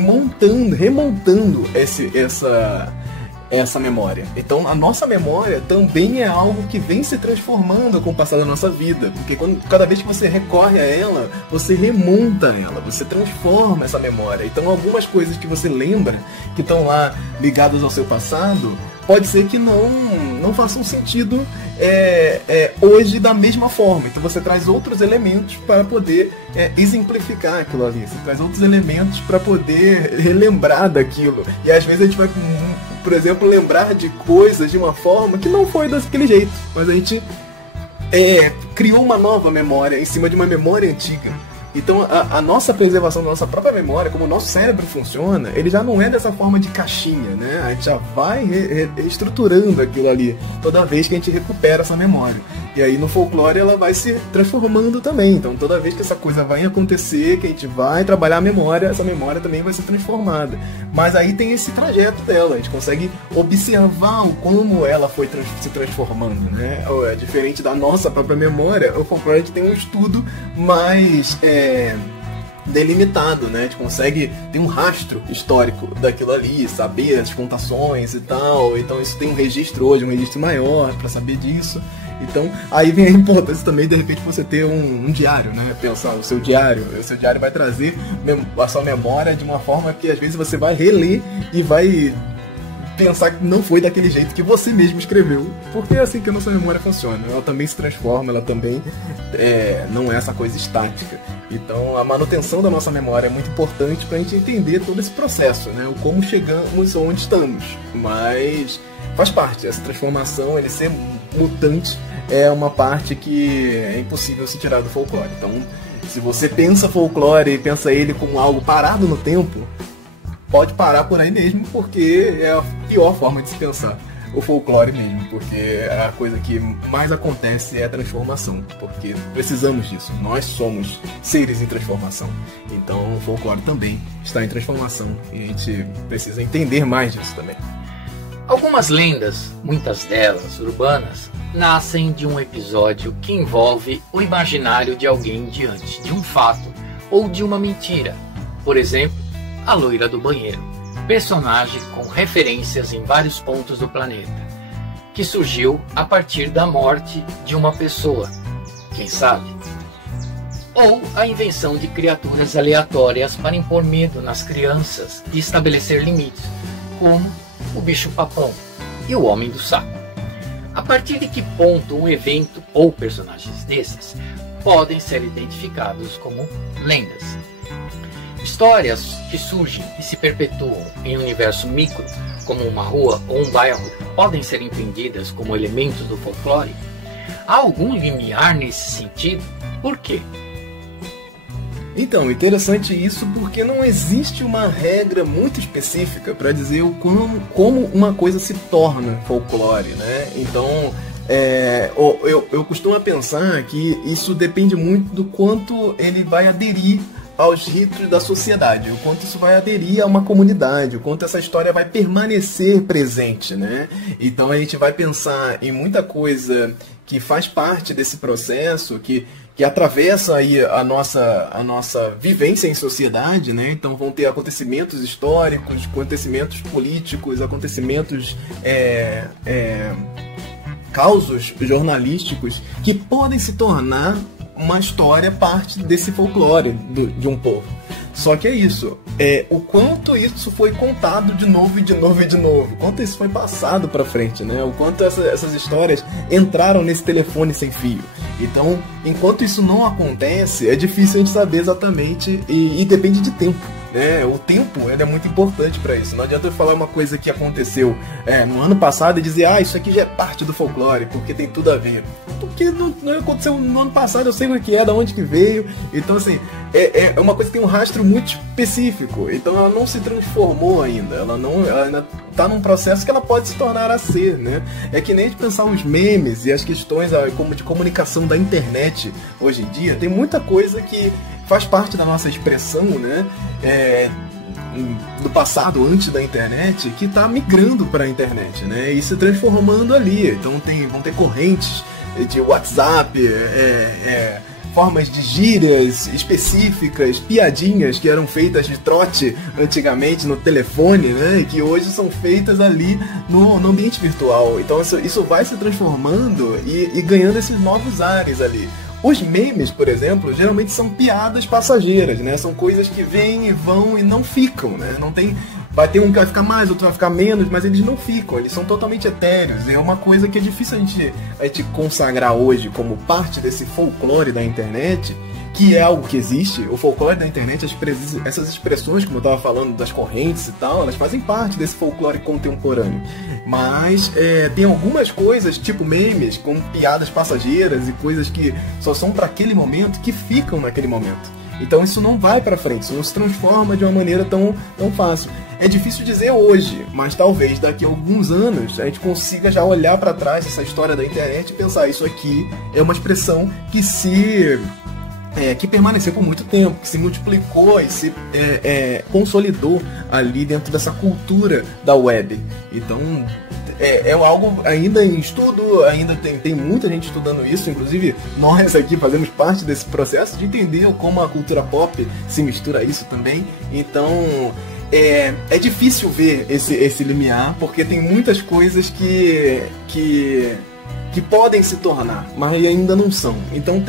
remontando essa memória. Então a nossa memória também é algo que vem se transformando com o passar da nossa vida, porque cada vez que você recorre a ela, você remonta ela, você transforma essa memória. Então algumas coisas que você lembra, que estão lá ligadas ao seu passado, pode ser que não façam sentido hoje da mesma forma. Então você traz outros elementos para poder exemplificar aquilo ali, você traz outros elementos para poder relembrar daquilo. E às vezes a gente vai, por exemplo, lembrar de coisas de uma forma que não foi daquele jeito, mas a gente criou uma nova memória em cima de uma memória antiga. Então a nossa preservação da nossa própria memória, como o nosso cérebro funciona, ele já não é dessa forma de caixinha, né? A gente já vai reestruturando aquilo ali toda vez que a gente recupera essa memória. E aí no folclore ela vai se transformando também. Então toda vez que essa coisa vai acontecer, que a gente vai trabalhar a memória, essa memória também vai ser transformada. Mas aí tem esse trajeto dela, a gente consegue observar como ela foi se transformando, né? Diferente da nossa própria memória, o folclore a gente tem um estudo mais delimitado, né? A gente consegue ter um rastro histórico daquilo ali, saber as contações e tal. Então isso tem um registro hoje, um registro maior para saber disso. Então aí vem a importância também, de repente, você ter um diário, né? Pensar o seu diário vai trazer a sua memória de uma forma que às vezes você vai reler e vai pensar que não foi daquele jeito que você mesmo escreveu, porque é assim que a nossa memória funciona. Ela também se transforma, ela também não é essa coisa estática. Então a manutenção da nossa memória é muito importante para a gente entender todo esse processo, né? O como chegamos onde estamos. Mas faz parte, essa transformação, ele ser mutante, é uma parte que é impossível se tirar do folclore. Então, se você pensa folclore e pensa ele como algo parado no tempo, pode parar por aí mesmo, porque é a pior forma de se pensar o folclore mesmo, porque a coisa que mais acontece é a transformação, porque precisamos disso, nós somos seres em transformação, então o folclore também está em transformação e a gente precisa entender mais disso também. Algumas lendas, muitas delas urbanas, nascem de um episódio que envolve o imaginário de alguém diante de um fato ou de uma mentira. Por exemplo, a loira do banheiro, personagem com referências em vários pontos do planeta, que surgiu a partir da morte de uma pessoa, quem sabe? Ou a invenção de criaturas aleatórias para impor medo nas crianças e estabelecer limites, como o bicho-papão e o homem do saco. A partir de que ponto um evento ou personagens desses podem ser identificados como lendas? Histórias que surgem e se perpetuam em um universo micro, como uma rua ou um bairro, podem ser entendidas como elementos do folclore? Há algum limiar nesse sentido? Por quê? Então, interessante isso, porque não existe uma regra muito específica para dizer como uma coisa se torna folclore, né? Então, eu costumo pensar que isso depende muito do quanto ele vai aderir aos ritos da sociedade, o quanto isso vai aderir a uma comunidade, o quanto essa história vai permanecer presente, né? Então a gente vai pensar em muita coisa que faz parte desse processo, que atravessa aí a nossa vivência em sociedade, né? Então vão ter acontecimentos históricos, acontecimentos políticos, acontecimentos causos jornalísticos que podem se tornar uma história parte desse folclore de um povo. Só que é isso, o quanto isso foi contado de novo e de novo e de novo, o quanto isso foi passado pra frente, né? O quanto essas histórias entraram nesse telefone sem fio. Então, enquanto isso não acontece, é difícil a gente saber exatamente e depende de tempo. O tempo ele é muito importante para isso. Não adianta eu falar uma coisa que aconteceu no ano passado e dizer, isso aqui já é parte do folclore, porque tem tudo a ver. Porque não aconteceu no ano passado, eu sei o que é, da onde que veio. Então, assim, é uma coisa que tem um rastro muito específico. Então ela não se transformou ainda. Ela ainda está num processo que ela pode se tornar a ser, né? É que nem de pensar os memes e as questões como de comunicação da internet hoje em dia. Tem muita coisa que faz parte da nossa expressão, né? Do passado, antes da internet, que está migrando para a internet, né? E se transformando ali. Então vão ter correntes de WhatsApp, formas de gírias específicas, piadinhas que eram feitas de trote antigamente no telefone, né? E que hoje são feitas ali no ambiente virtual. Então isso vai se transformando e ganhando esses novos ares ali. Os memes, por exemplo, geralmente são piadas passageiras, né? São coisas que vêm e vão e não ficam, né? Não tem... Vai ter um que vai ficar mais, outro vai ficar menos, mas eles não ficam, eles são totalmente etéreos. É uma coisa que é difícil a gente consagrar hoje como parte desse folclore da internet, que é algo que existe. O folclore da internet, essas expressões, como eu estava falando, das correntes e tal, elas fazem parte desse folclore contemporâneo. Mas tem algumas coisas, tipo memes, com piadas passageiras e coisas que só são para aquele momento, que ficam naquele momento. Então isso não vai para frente, isso não se transforma de uma maneira tão fácil. É difícil dizer hoje, mas talvez daqui a alguns anos a gente consiga já olhar para trás essa história da internet e pensar, isso aqui é uma expressão que permaneceu por muito tempo, que se multiplicou e se consolidou ali dentro dessa cultura da web. Então é algo ainda em estudo, ainda tem muita gente estudando isso, inclusive nós aqui fazemos parte desse processo de entender como a cultura pop se mistura a isso também. Então é difícil ver esse limiar, porque tem muitas coisas que podem se tornar, mas ainda não são. Então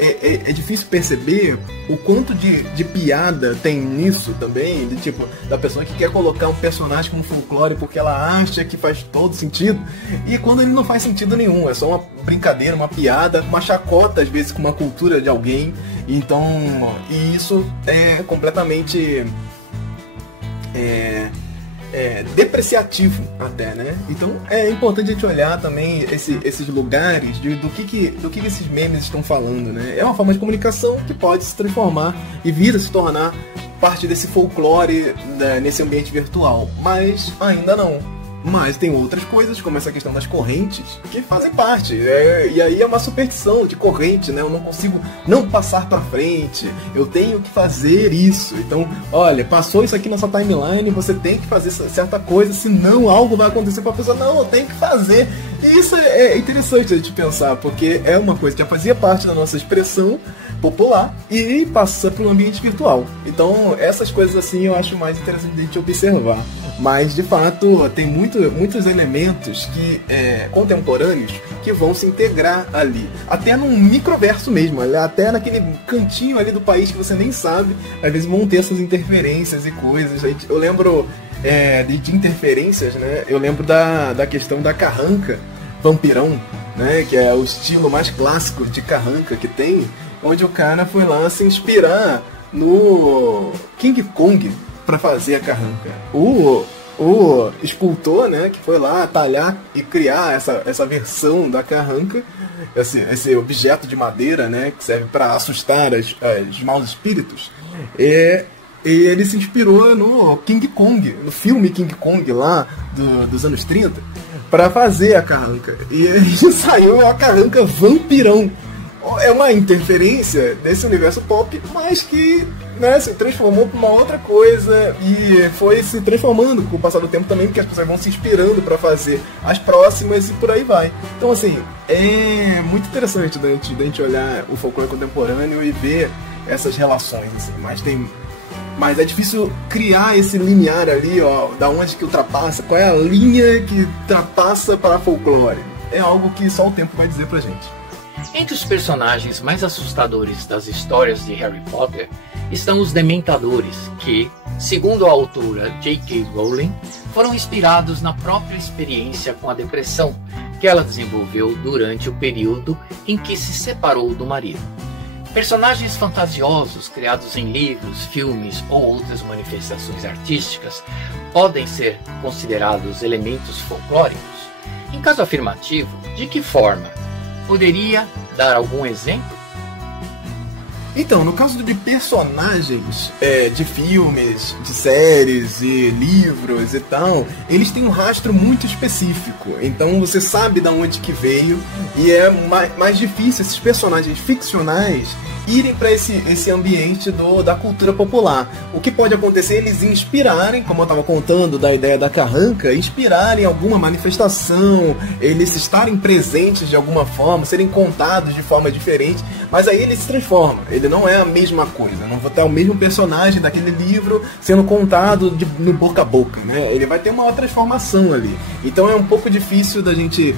é difícil perceber o quanto de piada tem nisso também, de tipo, da pessoa que quer colocar um personagem como folclore porque ela acha que faz todo sentido, e quando ele não faz sentido nenhum, é só uma brincadeira, uma piada, uma chacota às vezes com uma cultura de alguém. Então, e isso é completamente depreciativo até, né? Então é importante a gente olhar também esses lugares do que esses memes estão falando, né? É uma forma de comunicação que pode se transformar e vir a se tornar parte desse folclore, né, nesse ambiente virtual, mas ainda não. Mas tem outras coisas, como essa questão das correntes, que fazem parte. E aí é uma superstição de corrente, né? Eu não consigo não passar pra frente. Eu tenho que fazer isso. Então, olha, passou isso aqui na sua timeline, você tem que fazer certa coisa, senão algo vai acontecer pra pessoa. Não, eu tenho que fazer. E isso é interessante a gente pensar, porque é uma coisa que já fazia parte da nossa expressão popular e passa para o ambiente virtual. Então, essas coisas assim eu acho mais interessante de a gente observar. Mas, de fato, tem muitos elementos contemporâneos que vão se integrar ali. Até num microverso mesmo, até naquele cantinho ali do país que você nem sabe. Às vezes vão ter essas interferências e coisas. Eu lembro de interferências, né? Eu lembro da questão da carranca vampirão, né? Que é o estilo mais clássico de carranca que tem, onde o cara foi lá se inspirar no King Kong para fazer a carranca. O escultor, né, que foi lá talhar e criar essa versão da carranca, esse objeto de madeira, né, que serve para assustar os maus espíritos, e ele se inspirou no King Kong, no filme King Kong lá dos anos 30, para fazer a carranca. E aí saiu a carranca vampirão. É uma interferência desse universo pop, mas que, né, se transformou para uma outra coisa e foi se transformando com o passar do tempo também, porque as pessoas vão se inspirando para fazer as próximas e por aí vai. Então, assim, é muito interessante da gente olhar o folclore contemporâneo e ver essas relações, assim, mas é difícil criar esse limiar ali, ó, da onde que ultrapassa, qual é a linha que ultrapassa para folclore. É algo que só o tempo vai dizer pra gente. Entre os personagens mais assustadores das histórias de Harry Potter estão os Dementadores, que, segundo a autora J.K. Rowling, foram inspirados na própria experiência com a depressão que ela desenvolveu durante o período em que se separou do marido. Personagens fantasiosos criados em livros, filmes ou outras manifestações artísticas podem ser considerados elementos folclóricos? Em caso afirmativo, de que forma? Poderia dar algum exemplo? Então, no caso de personagens de filmes, de séries e livros e tal, eles têm um rastro muito específico. Então você sabe de onde que veio e é mais difícil esses personagens ficcionais irem para esse ambiente da cultura popular. O que pode acontecer é eles inspirarem, como eu estava contando da ideia da carranca, inspirarem alguma manifestação, eles estarem presentes de alguma forma, serem contados de forma diferente, mas aí ele se transforma, ele não é a mesma coisa, não vai ter o mesmo personagem daquele livro sendo contado no boca a boca, né? Ele vai ter uma transformação ali. Então é um pouco difícil da gente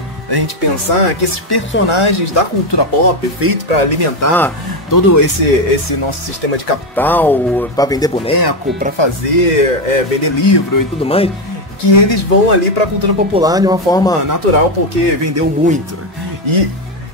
pensar que esses personagens da cultura pop, feito para alimentar todo esse nosso sistema de capital, para vender boneco, para fazer vender livro e tudo mais, que eles vão ali para a cultura popular de uma forma natural porque vendeu muito. E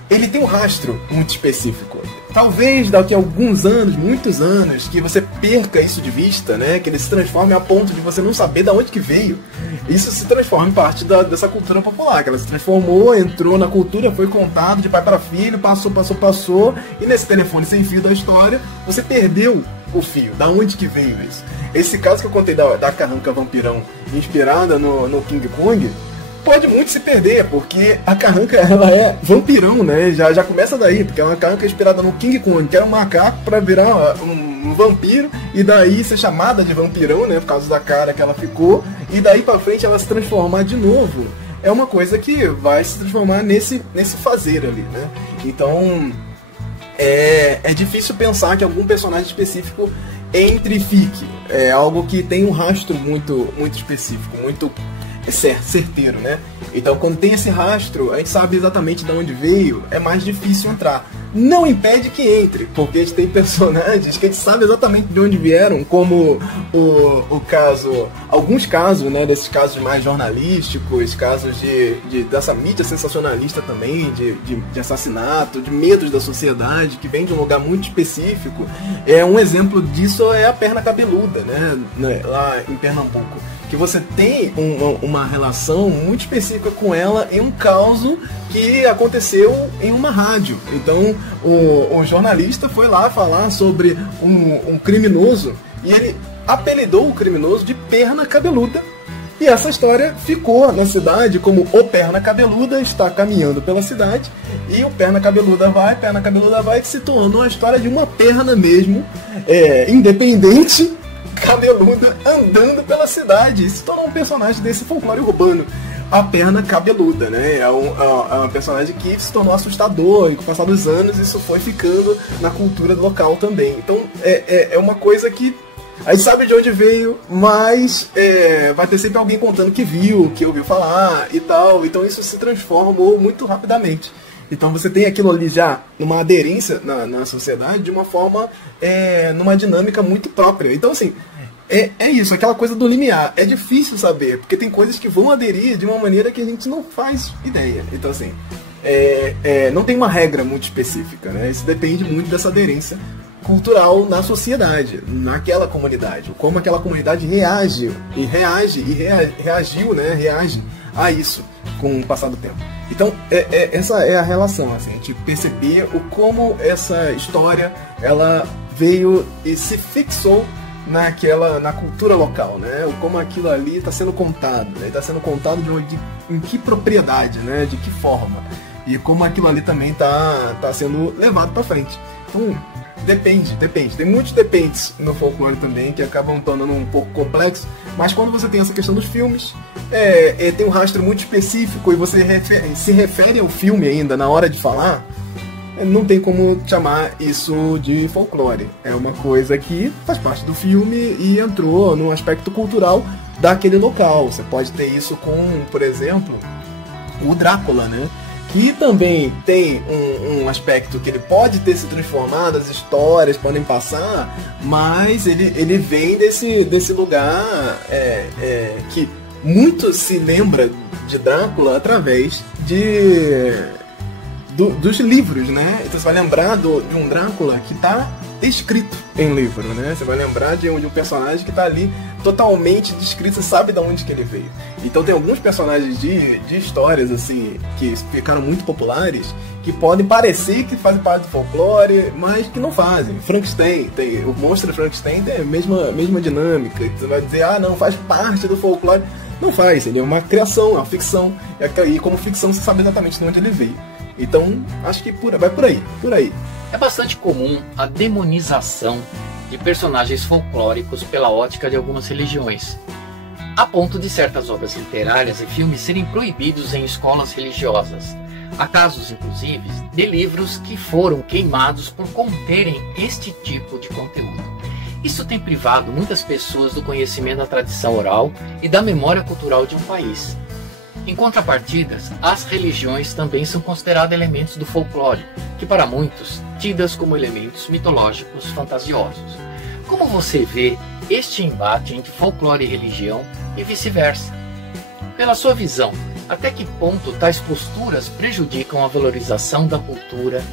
ele tem um rastro muito específico. Talvez daqui a alguns anos, muitos anos, que você perca isso de vista, né? Que ele se transforme a ponto de você não saber de onde que veio. Isso se transforma em parte dessa cultura popular, que ela se transformou, entrou na cultura, foi contado de pai para filho, passou, e nesse telefone sem fio da história, você perdeu o fio, da onde que veio isso. Esse caso que eu contei da carranca vampirão inspirada no King Kong, pode muito se perder, porque a carranca ela é vampirão, né? Já começa daí, porque é uma carranca inspirada no King Kong, que era um macaco para virar um vampiro, e daí ser chamada de vampirão, né? Por causa da cara que ela ficou, e daí pra frente ela se transformar de novo. É uma coisa que vai se transformar nesse fazer ali, né? Então é difícil pensar que algum personagem específico entre e fique. É algo que tem um rastro muito específico, muito certeiro, né? Então quando tem esse rastro, a gente sabe exatamente de onde veio, é mais difícil entrar. Não impede que entre, porque a gente tem personagens que a gente sabe exatamente de onde vieram, como alguns casos, né, desses casos mais jornalísticos, casos dessa mídia sensacionalista também, de assassinato, de medos da sociedade, que vem de um lugar muito específico. Um exemplo disso é a perna cabeluda, né, lá em Pernambuco, que você tem uma relação muito específica com ela em um caso que aconteceu em uma rádio. Então o jornalista foi lá falar sobre um criminoso e ele apelidou o criminoso de perna cabeluda. E essa história ficou na cidade como o perna cabeluda está caminhando pela cidade e o perna cabeluda vai, que se tornou a história de uma perna mesmo, independente, cabeluda, andando pela cidade. Se tornou um personagem desse folclore urbano, a perna cabeluda, né? É um personagem que se tornou assustador, e com o passar dos anos isso foi ficando na cultura local também. Então é uma coisa que a gente sabe de onde veio, mas vai ter sempre alguém contando que viu, que ouviu falar e tal. Então isso se transformou muito rapidamente. Então você tem aquilo ali já numa aderência na sociedade de uma forma, numa dinâmica muito própria. Então assim, é isso, aquela coisa do limiar. É difícil saber, porque tem coisas que vão aderir de uma maneira que a gente não faz ideia. Então assim, não tem uma regra muito específica, né? Isso depende muito dessa aderência cultural na sociedade, naquela comunidade, como aquela comunidade reage a isso com o passar do tempo. Então essa é a relação, assim, a gente perceber como essa história ela veio e se fixou na cultura local, né? Como aquilo ali está sendo contado, né? Está sendo contado em que propriedade, né? De que forma, e como aquilo ali também tá sendo levado para frente. Então depende. Tem muitos dependentes no folclore também que acabam tornando um pouco complexo, mas quando você tem essa questão dos filmes, tem um rastro muito específico e você se refere ao filme ainda na hora de falar, não tem como chamar isso de folclore. É uma coisa que faz parte do filme e entrou no aspecto cultural daquele local. Você pode ter isso com, por exemplo, o Drácula, né? que também tem um aspecto que ele pode ter se transformado, as histórias podem passar, mas ele vem desse lugar que muito se lembra de Drácula através dos livros, né? Então você vai lembrar de um Drácula que está descrito em livro, né? Você vai lembrar de um personagem que está ali totalmente descrito, você sabe de onde que ele veio. Então tem alguns personagens de histórias assim que ficaram muito populares, que podem parecer que fazem parte do folclore, mas que não fazem. Frankenstein, o monstro Frankenstein tem a mesma dinâmica. Você vai dizer, não faz parte do folclore. Não faz, ele é uma criação, uma ficção. E como ficção você sabe exatamente de onde ele veio. Então, acho que vai por aí. É bastante comum a demonização de personagens folclóricos pela ótica de algumas religiões, a ponto de certas obras literárias e filmes serem proibidos em escolas religiosas. Há casos, inclusive, de livros que foram queimados por conterem este tipo de conteúdo. Isso tem privado muitas pessoas do conhecimento da tradição oral e da memória cultural de um país. Em contrapartida, as religiões também são consideradas elementos do folclore, que para muitos, tidas como elementos mitológicos fantasiosos. Como você vê este embate entre folclore e religião e vice-versa? Pela sua visão, até que ponto tais posturas prejudicam a valorização da cultura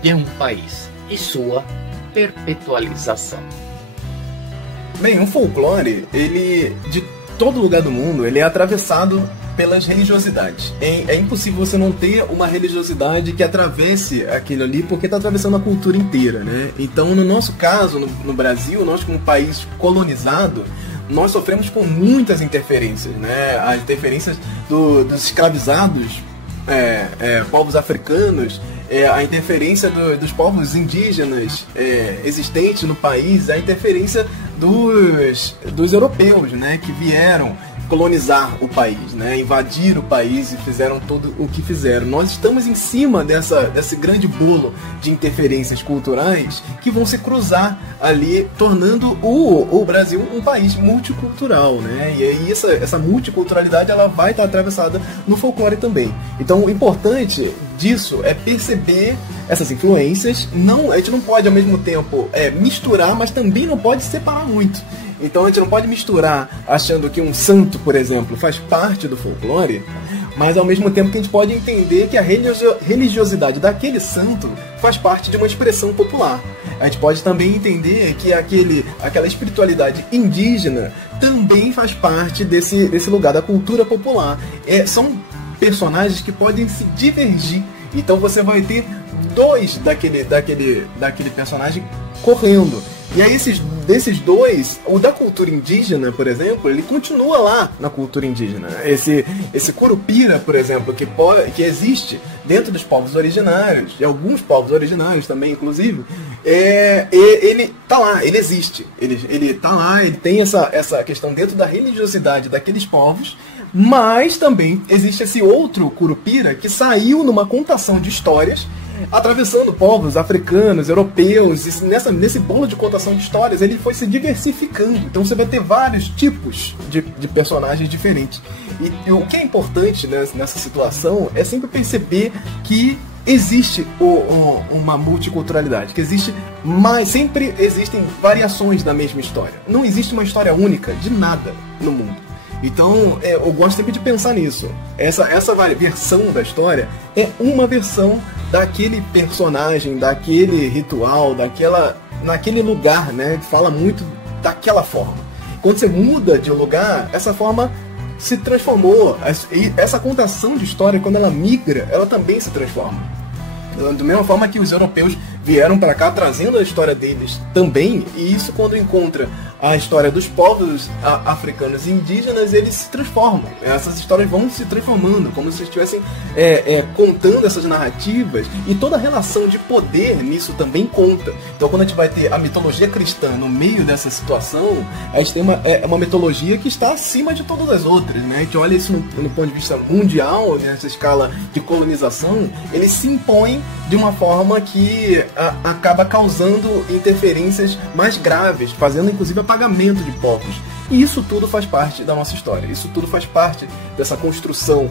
de um país e sua perpetualização? Bem, o folclore, ele, de todo lugar do mundo, ele é atravessado pelas religiosidades. É impossível você não ter uma religiosidade que atravesse aquilo ali, porque está atravessando a cultura inteira, né? Então, no nosso caso, no Brasil, nós como país colonizado, nós sofremos com muitas interferências, né? As interferências dos escravizados, povos africanos, a interferência dos povos indígenas existentes no país, a interferência dos europeus, né, que vieram colonizar o país, né, invadir o país e fizeram tudo o que fizeram. Nós estamos em cima desse grande bolo de interferências culturais que vão se cruzar ali, tornando o Brasil um país multicultural, né? E aí essa multiculturalidade ela vai estar atravessada no folclore também. Então o importante disso é perceber essas influências. A gente não pode ao mesmo tempo misturar, mas também não pode separar muito. Então a gente não pode misturar achando que um santo, por exemplo, faz parte do folclore, mas ao mesmo tempo que a gente pode entender que a religiosidade daquele santo faz parte de uma expressão popular. A gente pode também entender que aquela espiritualidade indígena também faz parte desse lugar da cultura popular. São personagens que podem se divergir. Então você vai ter dois daquele personagem correndo. E aí desses dois, o da cultura indígena, por exemplo, ele continua lá na cultura indígena. Esse curupira, por exemplo, que existe dentro dos povos originários, e alguns povos originários também, inclusive, ele tá lá, ele existe. Ele tá lá, ele tem essa questão dentro da religiosidade daqueles povos, mas também existe esse outro curupira que saiu numa contação de histórias, atravessando povos africanos, europeus, e nesse bolo de contação de histórias ele foi se diversificando. Então você vai ter vários tipos de personagens diferentes. E o que é importante nessa situação é sempre perceber que existe uma multiculturalidade, que sempre existem variações da mesma história. Não existe uma história única de nada no mundo. Então, eu gosto sempre de pensar nisso. Essa versão da história é uma versão daquele personagem, daquele ritual, naquele lugar, né? Que fala muito daquela forma. Quando você muda de lugar, essa forma se transformou. E essa contação de história, quando ela migra, ela também se transforma. Da mesma forma que os europeus vieram para cá trazendo a história deles também, e isso quando encontra a história dos povos africanos e indígenas, eles se transformam. Essas histórias vão se transformando, como se estivessem contando essas narrativas, e toda a relação de poder nisso também conta. Então quando a gente vai ter a mitologia cristã no meio dessa situação, a gente tem uma mitologia que está acima de todas as outras, né? A gente olha isso no ponto de vista mundial, nessa escala de colonização, ele se impõe de uma forma que acaba causando interferências mais graves, fazendo inclusive apagamento de povos. E isso tudo faz parte da nossa história, isso tudo faz parte dessa construção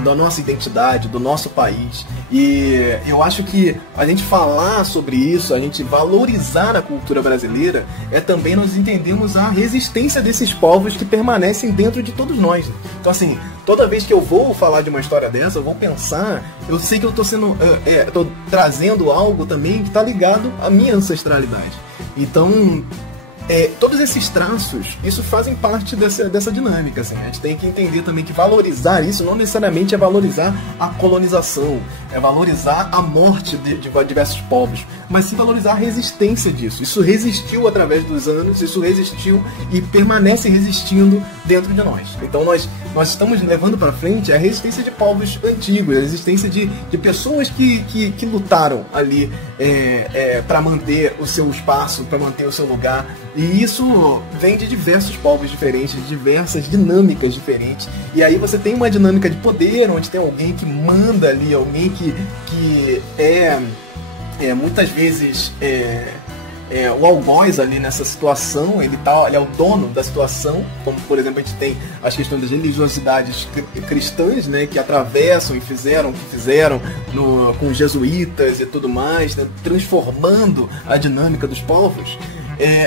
da nossa identidade, do nosso país. E eu acho que a gente falar sobre isso, a gente valorizar a cultura brasileira, é também nós entendemos a resistência desses povos que permanecem dentro de todos nós. Então, assim, toda vez que eu vou falar de uma história dessa, eu vou pensar, eu sei que eu tô trazendo algo também que está ligado à minha ancestralidade. Então, todos esses traços, isso fazem parte dessa dinâmica, assim. A gente tem que entender também que valorizar isso não necessariamente é valorizar a colonização, é valorizar a morte de diversos povos, mas sim valorizar a resistência disso. Isso resistiu através dos anos, isso resistiu e permanece resistindo dentro de nós. Então nós estamos levando para frente a resistência de povos antigos, a resistência de pessoas que lutaram ali para manter o seu espaço, para manter o seu lugar. E isso vem de diversos povos diferentes, de diversas dinâmicas diferentes. E aí você tem uma dinâmica de poder, onde tem alguém que manda ali, alguém que muitas vezes o algoz ali nessa situação, ele é o dono da situação, como por exemplo a gente tem as questões das religiosidades cristãs, né, que atravessam e fizeram o que fizeram com os jesuítas e tudo mais, né, transformando a dinâmica dos povos.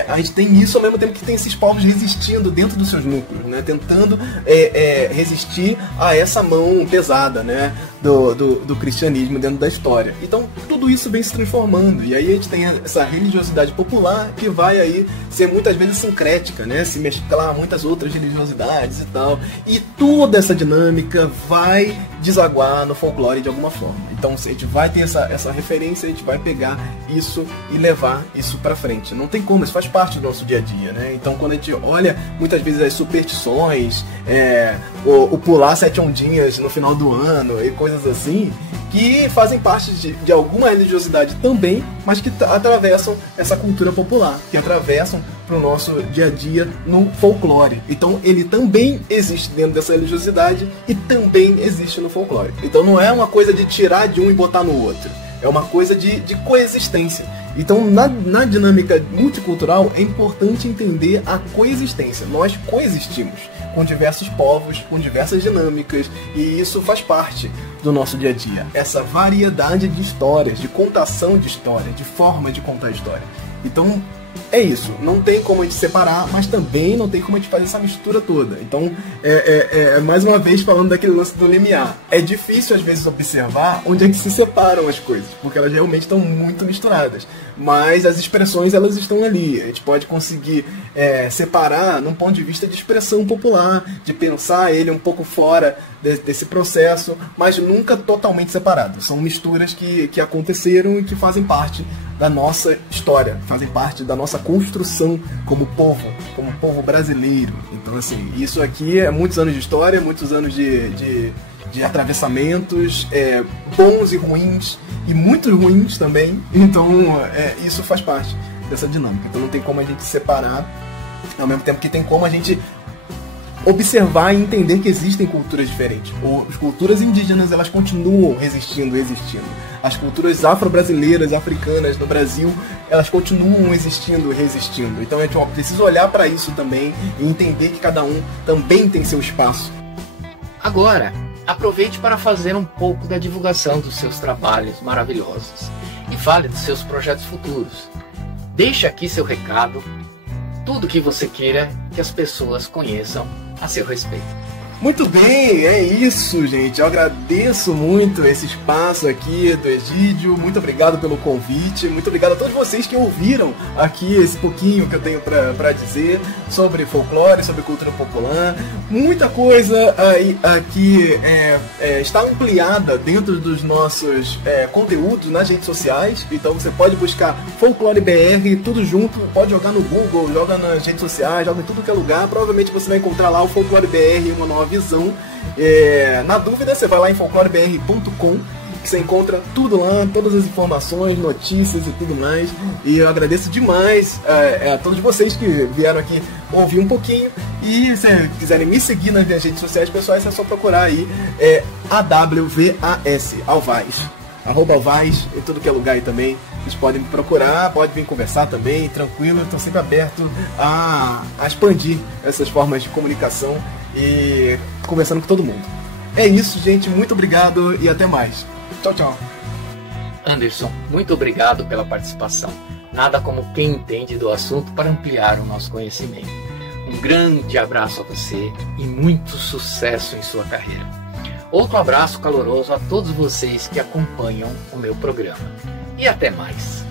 A gente tem isso ao mesmo tempo que tem esses povos resistindo dentro dos seus núcleos, né? Tentando resistir a essa mão pesada, né? do cristianismo dentro da história. Então tudo isso vem se transformando, e aí a gente tem essa religiosidade popular que vai aí ser muitas vezes sincrética, né? Se mesclar muitas outras religiosidades e tal, e toda essa dinâmica vai desaguar no folclore de alguma forma. Então a gente vai ter essa referência, a gente vai pegar isso e levar isso pra frente. Não tem como, isso faz parte do nosso dia a dia, né? Então quando a gente olha muitas vezes as superstições, o pular 7 ondinhas no final do ano e coisas assim, que fazem parte de alguma religiosidade também, mas que atravessam essa cultura popular, que atravessam para o nosso dia a dia no folclore. Então ele também existe dentro dessa religiosidade e também existe no folclore. Então não é uma coisa de tirar de um e botar no outro, é uma coisa de coexistência. Então na dinâmica multicultural é importante entender a coexistência. Nós coexistimos com diversos povos, com diversas dinâmicas, e isso faz parte do nosso dia a dia. Essa variedade de histórias, de contação de história, de forma de contar a história. Então é isso, não tem como a gente separar, mas também não tem como a gente fazer essa mistura toda. Então, mais uma vez falando daquele lance do limiar. É difícil às vezes observar onde é que se separam as coisas, porque elas realmente estão muito misturadas. Mas as expressões, elas estão ali. A gente pode conseguir separar num ponto de vista de expressão popular, de pensar ele um pouco fora desse processo, mas nunca totalmente separado. São misturas que aconteceram e que fazem parte da nossa história, fazem parte da nossa construção como povo brasileiro. Então, assim, isso aqui é muitos anos de história, muitos anos de atravessamentos, bons e ruins, e muito ruins também. Então, isso faz parte dessa dinâmica. Então não tem como a gente separar, ao mesmo tempo que tem como a gente observar e entender que existem culturas diferentes. As culturas indígenas, elas continuam existindo. As culturas afro-brasileiras, africanas no Brasil, elas continuam existindo e resistindo. Então a gente precisa olhar para isso também e entender que cada um também tem seu espaço. Agora, aproveite para fazer um pouco da divulgação dos seus trabalhos maravilhosos e fale dos seus projetos futuros. Deixe aqui seu recado, tudo que você queira que as pessoas conheçam a seu respeito. Muito bem, é isso, gente. Eu agradeço muito esse espaço aqui do Egídio. Muito obrigado pelo convite. Muito obrigado a todos vocês que ouviram aqui esse pouquinho que eu tenho para dizer sobre folclore, sobre cultura popular. Muita coisa aqui está ampliada dentro dos nossos conteúdos nas redes sociais. Então você pode buscar Folclore BR, tudo junto. Pode jogar no Google, joga nas redes sociais, joga em tudo que é lugar. Provavelmente você vai encontrar lá o Folclore BR, uma nova visão. Na dúvida, você vai lá em folclorebr.com, que você encontra tudo lá, todas as informações, notícias e tudo mais. E eu agradeço demais a todos vocês que vieram aqui ouvir um pouquinho. E se quiserem me seguir nas minhas redes sociais pessoais, é só procurar aí AWVAS, Alvaz, @Alvaz, em tudo que é lugar aí também. Vocês podem me procurar, podem vir conversar também, tranquilo. Eu estou sempre aberto a expandir essas formas de comunicação e conversando com todo mundo. É isso, gente. Muito obrigado e até mais. Tchau, tchau. Anderson, muito obrigado pela participação. Nada como quem entende do assunto para ampliar o nosso conhecimento. Um grande abraço a você e muito sucesso em sua carreira. Outro abraço caloroso a todos vocês que acompanham o meu programa. E até mais.